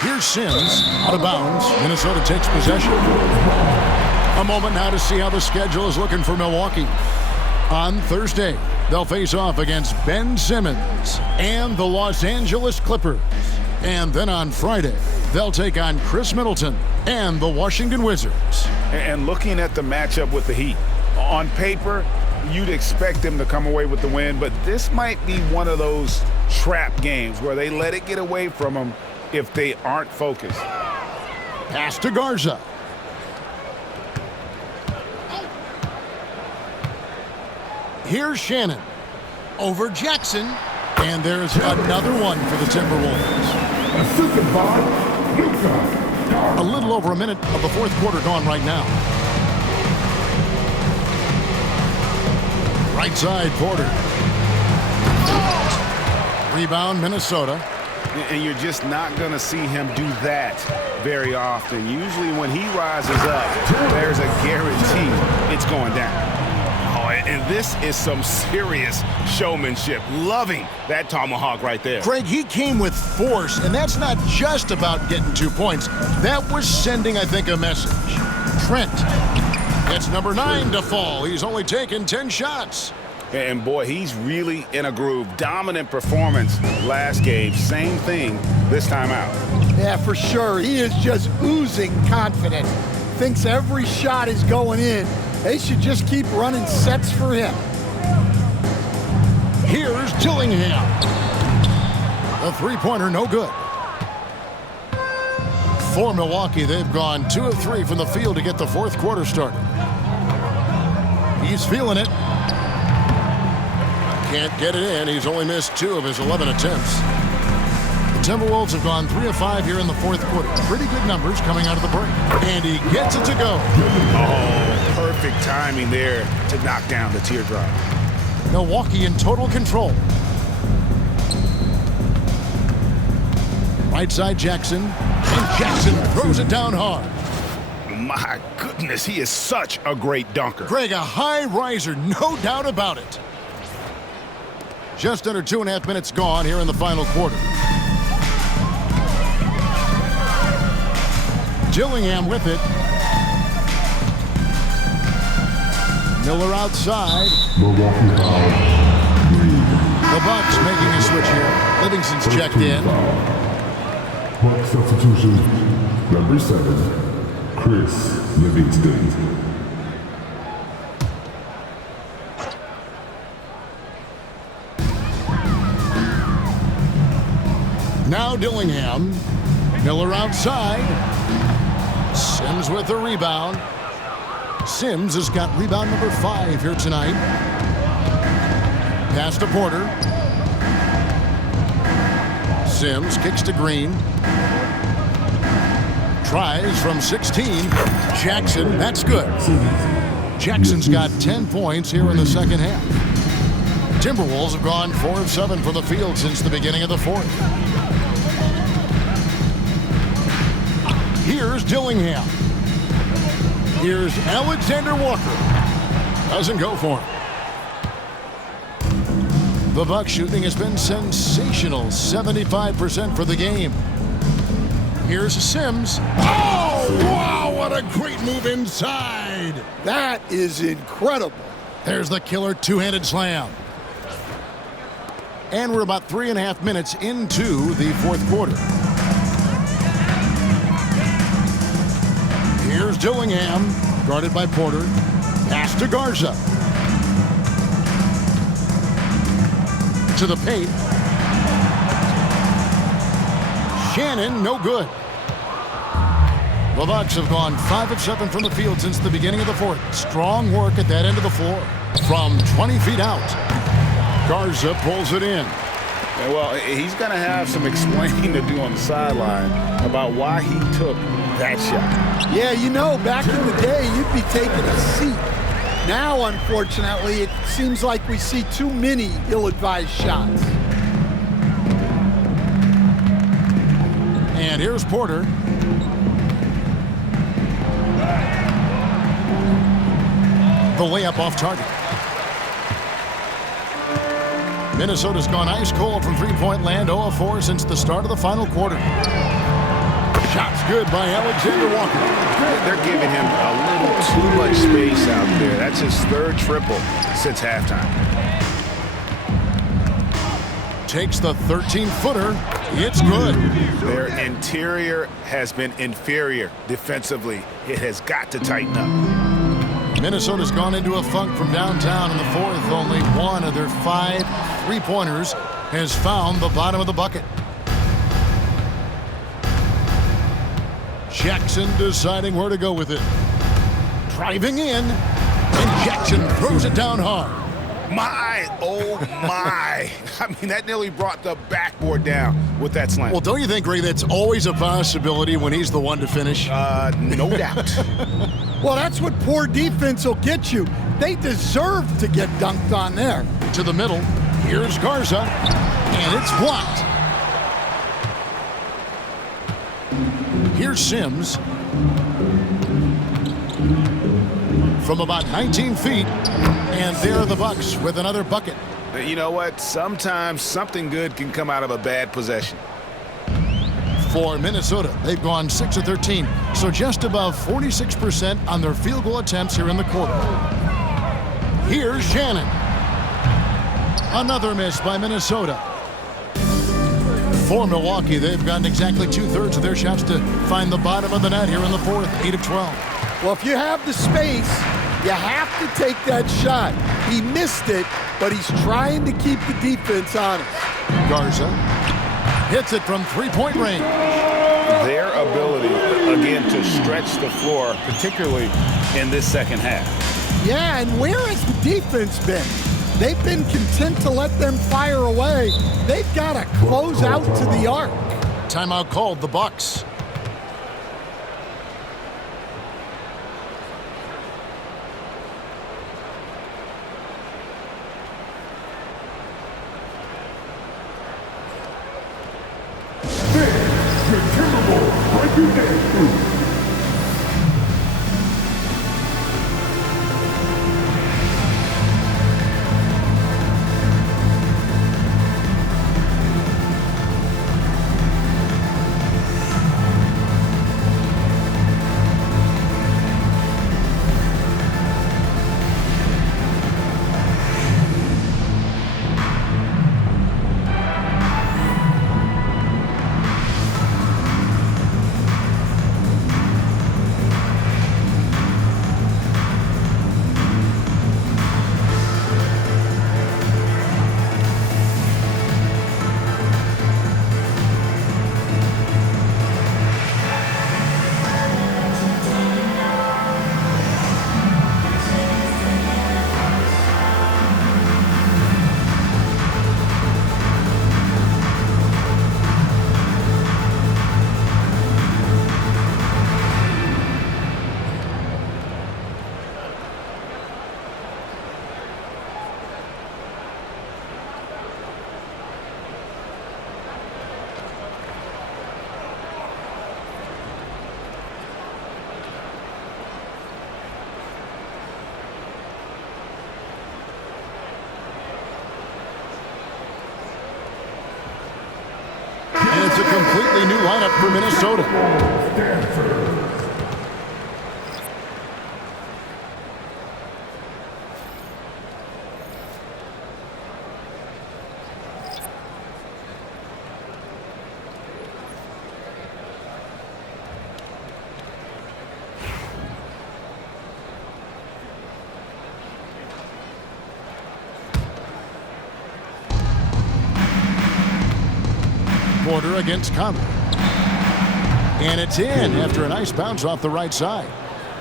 Here's Sims, out of bounds. Minnesota takes possession. A moment now to see how the schedule is looking for Milwaukee. On Thursday, they'll face off against Ben Simmons and the Los Angeles Clippers. And then on Friday, they'll take on Chris Middleton and the Washington Wizards. And looking at the matchup with the Heat, on paper, you'd expect them to come away with the win, but this might be one of those trap games where they let it get away from them if they aren't focused. Pass to Garza. Here's Shannon. Over Jackson. And there's another one for the Timberwolves. A little over a minute of the fourth quarter gone right now. Right side, Porter. Rebound, Minnesota. And you're just not going to see him do that very often. Usually when he rises up, there's a guarantee it's going down. Oh, and this is some serious showmanship. Loving that tomahawk right there. Craig, he came with force, and that's not just about getting 2 points. That was sending, I think, a message. Trent gets number 9 to fall. He's only taken 10 shots. And boy, he's really in a groove. Dominant performance last game. Same thing this time out. Yeah, for sure. He is just oozing confidence. Thinks every shot is going in. They should just keep running sets for him. Here's Dillingham. The three-pointer, no good. For Milwaukee, they've gone 2 of 3 from the field to get the fourth quarter started. He's feeling it. Can't get it in. He's only missed 2 of his 11 attempts. The Timberwolves have gone 3 of 5 here in the fourth quarter. Pretty good numbers coming out of the break. And he gets it to go. Oh, perfect timing there to knock down the teardrop. Milwaukee in total control. Right side Jackson. And Jackson throws it down hard. My goodness, he is such a great dunker. Greg, a high riser, no doubt about it. Just under 2.5 minutes gone here in the final quarter. Dillingham with it. Miller outside. Milwaukee foul. The Bucks making a switch here. Livingston's checked in. Buck substitution. Number 7, Chris Livingston. Now Dillingham. Miller outside. Sims with the rebound. Sims has got rebound number 5 here tonight. Pass to Porter. Sims kicks to Green. Tries from 16. Jackson, that's good. Jackson's got 10 points here in the second half. Timberwolves have gone 4 of 7 from the field since the beginning of the fourth. Here's Dillingham. Here's Alexander Walker. Doesn't go for him. The Bucks shooting has been sensational. 75% for the game. Here's Sims. Oh, wow, what a great move inside. That is incredible. There's the killer two-handed slam. And we're about 3.5 minutes into the fourth quarter. Here's Dillingham, guarded by Porter. Pass to Garza. To the paint. Shannon, no good. The Bucks have gone 5 of 7 from the field since the beginning of the fourth. Strong work at that end of the floor. From 20 feet out, Garza pulls it in. Yeah, well, he's going to have some explaining to do on the sideline about why he took that shot. Yeah, you know, back in the day, you'd be taking a seat. Now, unfortunately, it seems like we see too many ill-advised shots. And here's Porter. The layup off target. Minnesota's gone ice cold from three-point land, 0 of 4 since the start of the final quarter. Shots good by Alexander Walker. They're giving him a little too much space out there. That's his 3rd triple since halftime. Takes the 13-footer. It's good. Their interior has been inferior defensively. It has got to tighten up. Minnesota's gone into a funk from downtown in the fourth. Only one of their 5 three-pointers has found the bottom of the bucket. Jackson deciding where to go with it. Driving in, and Jackson throws it down hard. My, oh my. I mean, that nearly brought the backboard down with that slam. Well, don't you think, Ray, that's always a possibility when he's the one to finish? No doubt. Well, that's what poor defense will get you. They deserve to get dunked on there. To the middle. Here's Garza, and it's blocked. Here's Sims. From about 19 feet, and there are the Bucks with another bucket. You know what? Sometimes something good can come out of a bad possession. For Minnesota, they've gone 6 of 13, so just above 46% on their field goal attempts here in the quarter. Here's Shannon. Another miss by Minnesota. For Milwaukee, they've gotten exactly 2/3 of their shots to find the bottom of the net here in the fourth, 8 of 12. Well, if you have the space, you have to take that shot. He missed it, but he's trying to keep the defense honest. Garza hits it from three-point range. Their ability, again, to stretch the floor, particularly in this second half. Yeah, and where has the defense been? They've been content to let them fire away. They've got to close out to the arc. Timeout called, the Bucks. It's a completely new lineup for Minnesota. Porter against Kuzma. And it's in after a nice bounce off the right side.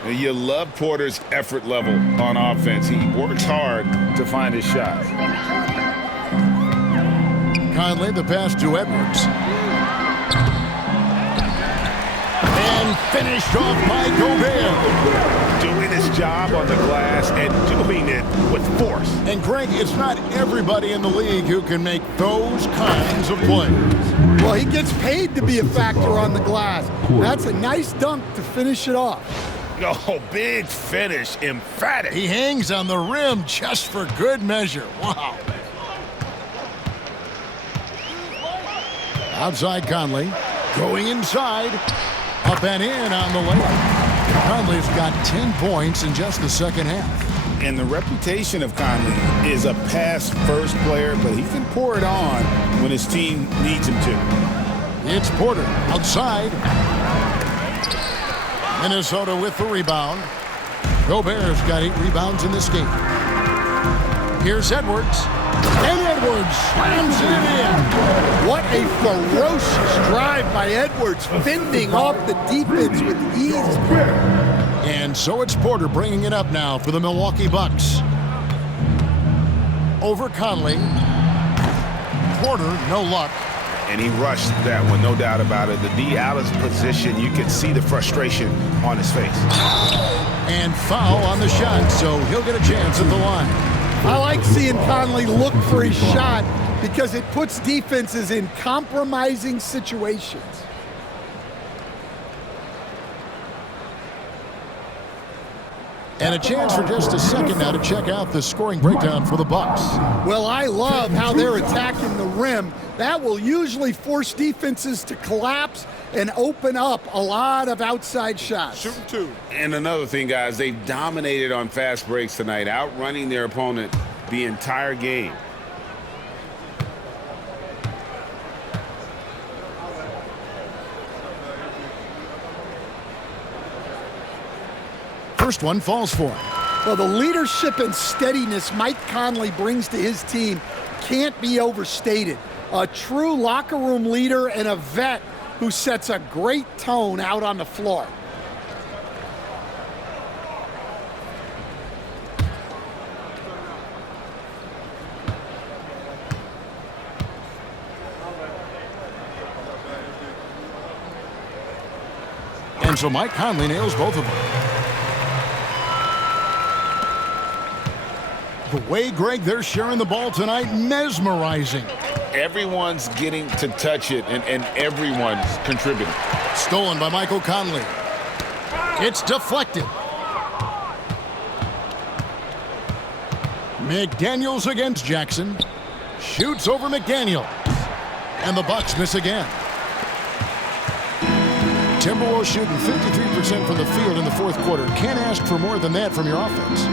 You love Porter's effort level on offense. He works hard to find his shot. Conley, the pass to Edwards. And finished off by Gobert. Doing his job on the glass and doing it with force. And Greg, it's not everybody in the league who can make those kinds of plays. Well, he gets paid to be a factor on the glass. That's a nice dunk to finish it off. Oh, big finish, emphatic. He hangs on the rim just for good measure. Wow. Outside Conley, going inside, up and in on the layup. Conley's got 10 points in just the second half. And the reputation of Conley is a pass-first player, but he can pour it on when his team needs him to. It's Porter outside. Minnesota with the rebound. Gobert's got 8 rebounds in this game. Here's Edwards. And Edwards slams it in. What a ferocious drive by Edwards, fending off the defense with ease. And so it's Porter bringing it up now for the Milwaukee Bucks. Over Conley. Porter, no luck. And he rushed that one, no doubt about it. The D out of position, you can see the frustration on his face. And foul on the shot, so he'll get a chance at the line. I like seeing Conley look for his shot because it puts defenses in compromising situations. And a chance for just a second now to check out the scoring breakdown for the Bucks. Well, I love how they're attacking the rim. That will usually force defenses to collapse and open up a lot of outside shots. Shooting two. And another thing, guys, they've dominated on fast breaks tonight, outrunning their opponent the entire game. First one falls for him. Well, the leadership and steadiness Mike Conley brings to his team can't be overstated. A true locker room leader and a vet who sets a great tone out on the floor. And so Mike Conley nails both of them. The way, Greg, they're sharing the ball tonight, mesmerizing. Everyone's getting to touch it, and everyone's contributing. Stolen by Michael Conley. It's deflected. McDaniels against Jackson. Shoots over McDaniels. And the Bucks miss again. Timberwolves shooting 53% from the field in the fourth quarter. Can't ask for more than that from your offense.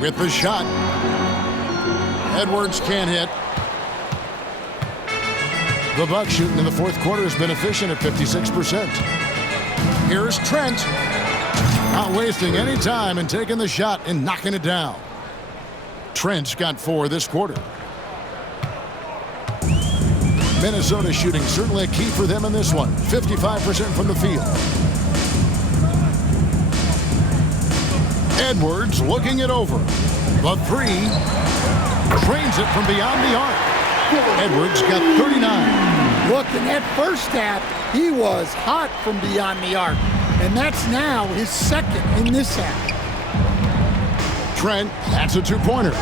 With the shot. Edwards can't hit. The Bucks shooting in the fourth quarter has been efficient at 56%. Here's Trent. Not wasting any time and taking the shot and knocking it down. Trent's got 4 this quarter. Minnesota shooting certainly a key for them in this one. 55% from the field. Edwards looking it over. The 3. Trains it from beyond the arc. Edwards got 39. Look, in that first half, he was hot from beyond the arc. And that's now his second in this half. Trent, that's a 2-pointer.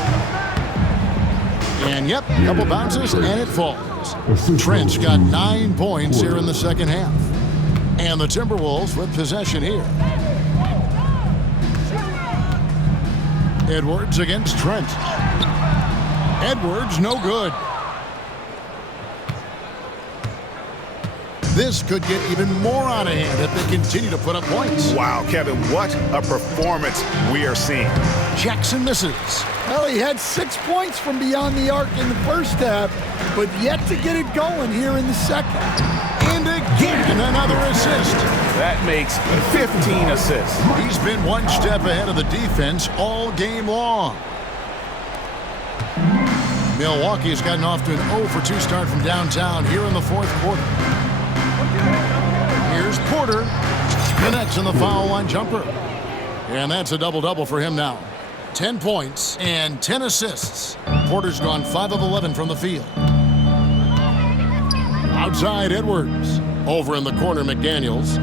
And yep, couple bounces and it falls. Trent's got 9 points here in the second half. And the Timberwolves with possession here. Edwards against Trent. Edwards no good. This could get even more out of hand if they continue to put up points. Wow, Kevin, what a performance we are seeing. Jackson misses. Well, he had 6 points from beyond the arc in the first half, but yet to get it going here in the second. And again, another assist. That makes 15 assists. He's been one step ahead of the defense all game long. Milwaukee has gotten off to an 0-for-2 start from downtown here in the fourth quarter. Here's Porter. Connects in the foul line jumper. And that's a double-double for him now. 10 points and 10 assists. Porter's gone 5 of 11 from the field. Outside Edwards. Over in the corner, McDaniels.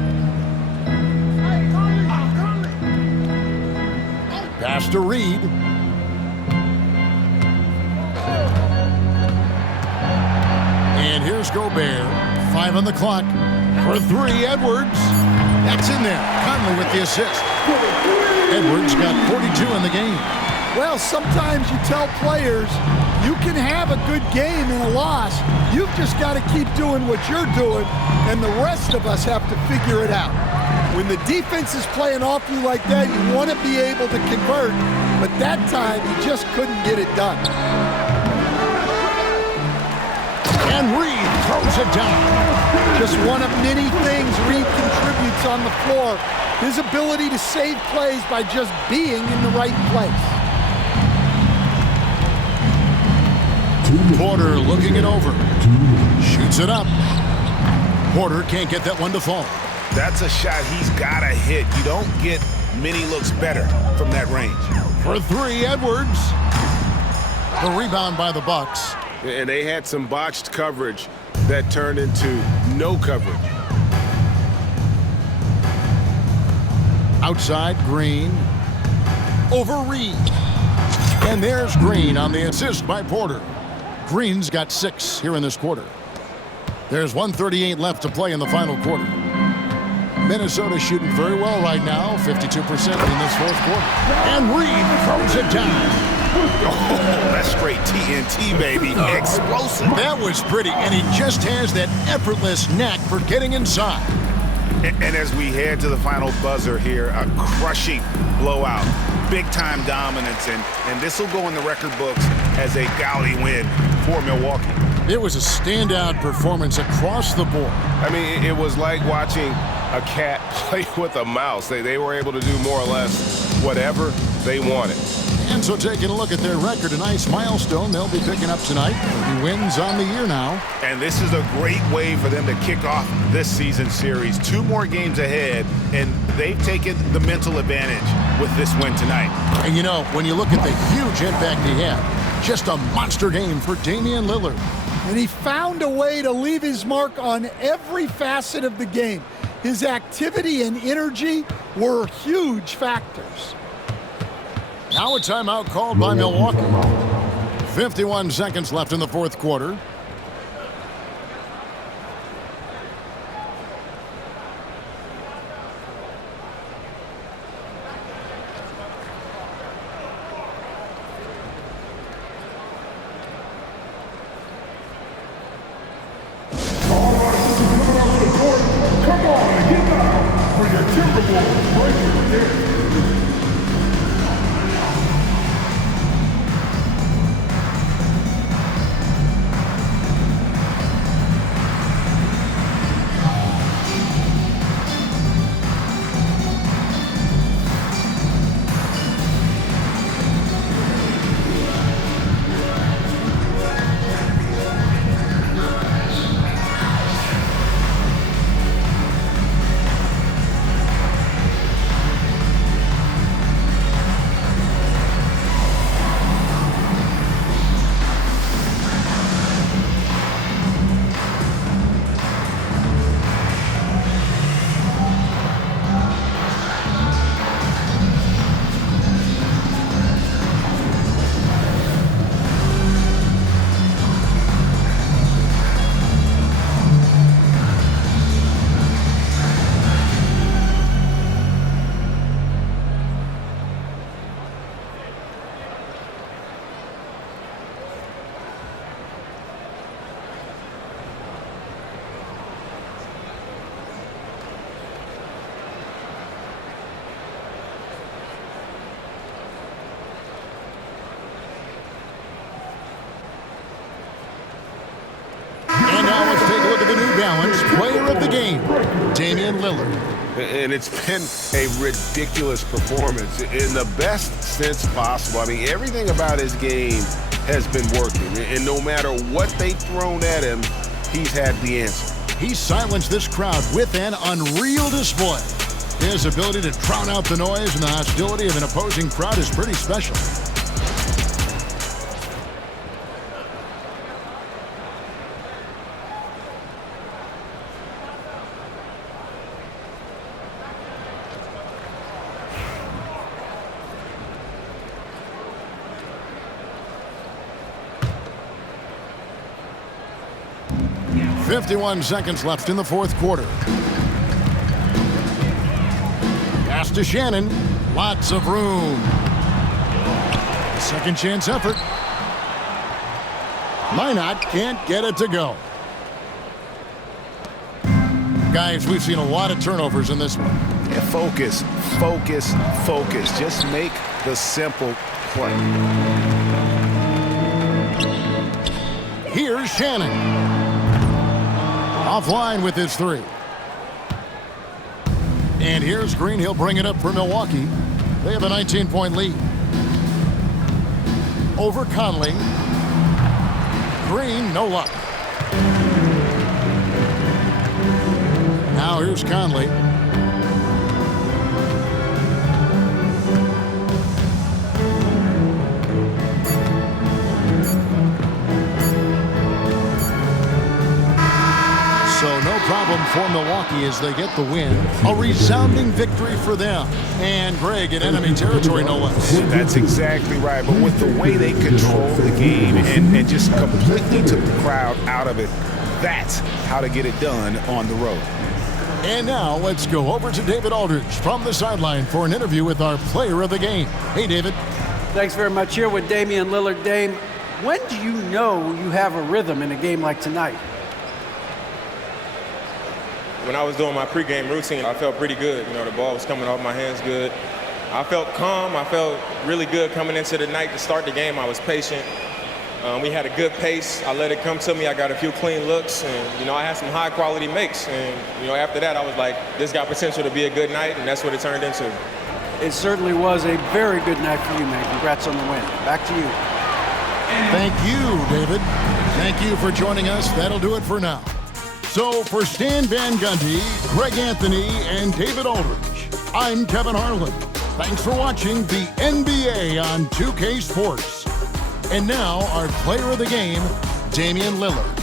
Pass to Reed. And here's Gobert. 5 on the clock. For 3, Edwards. That's in there. Conley with the assist. Edwards got 42 in the game. Well, sometimes you tell players you can have a good game in a loss. You've just got to keep doing what you're doing, and the rest of us have to figure it out. When the defense is playing off you like that, you want to be able to convert, but that time you just couldn't get it done. And Reed throws it down. Just one of many things Reed contributes on the floor. His ability to save plays by just being in the right place. Porter looking it over. Shoots it up. Porter can't get that one to fall. That's a shot he's got to hit. You don't get many looks better from that range. For 3, Edwards. The rebound by the Bucks. And they had some botched coverage that turned into no coverage. Outside, Green. Over Reed. And there's Green on the assist by Porter. Green's got 6 here in this quarter. There's 1:38 left to play in the final quarter. Minnesota shooting very well right now, 52% in this fourth quarter. And Reed throws it down. Oh, that's straight TNT, baby. Explosive. That was pretty, and he just has that effortless knack for getting inside. And as we head to the final buzzer here, a crushing blowout. Big-time dominance, and this will go in the record books as a gaudy win for Milwaukee. It was a standout performance across the board. I mean, it was like watching a cat play with a mouse. They were able to do more or less whatever they wanted. And so taking a look at their record, a nice milestone they'll be picking up tonight. 30 wins on the year now. And this is a great way for them to kick off this season series. 2 more games ahead, and they've taken the mental advantage with this win tonight. And you know, when you look at the huge impact he had, just a monster game for Damian Lillard. And he found a way to leave his mark on every facet of the game. His activity and energy were huge factors. Now a timeout called by Milwaukee. 51 seconds left in the fourth quarter. balanced player of the game, Damian Lillard. And it's been a ridiculous performance in the best sense possible. I mean, everything about his game has been working. And no matter what they've thrown at him, he's had the answer. He silenced this crowd with an unreal display. His ability to drown out the noise and the hostility of an opposing crowd is pretty special. .51 seconds left in the fourth quarter. Pass to Shannon. Lots of room. Second chance effort. Minot can't get it to go. Guys, we've seen a lot of turnovers in this one. Yeah, focus, focus, focus. Just make the simple play. Here's Shannon. Offline with his three. And here's Green. He'll bring it up for Milwaukee. They have a 19-point lead. Over Conley. Green, no luck. Now here's Conley. So no problem for Milwaukee as they get the win. A resounding victory for them. And Greg in enemy territory, no less. That's exactly right. But with the way they control the game and just completely took the crowd out of it, that's how to get it done on the road. And now let's go over to David Aldridge from the sideline for an interview with our player of the game. Hey, David. Thanks very much. Here with Damian Lillard. Dame, when do you know you have a rhythm in a game like tonight? When I was doing my pregame routine, I felt pretty good. You know, the ball was coming off my hands good. I felt calm. I felt really good coming into the night to start the game. I was patient. We had a good pace. I let it come to me. I got a few clean looks, and, you know, I had some high-quality makes. And, you know, after that, I was like, this got potential to be a good night, and that's what it turned into. It certainly was a very good night for you, man. Congrats on the win. Back to you. Thank you, David. Thank you for joining us. That'll do it for now. So for Stan Van Gundy, Greg Anthony, and David Aldridge, I'm Kevin Harlan. Thanks for watching the NBA on 2K Sports. And now our player of the game, Damian Lillard.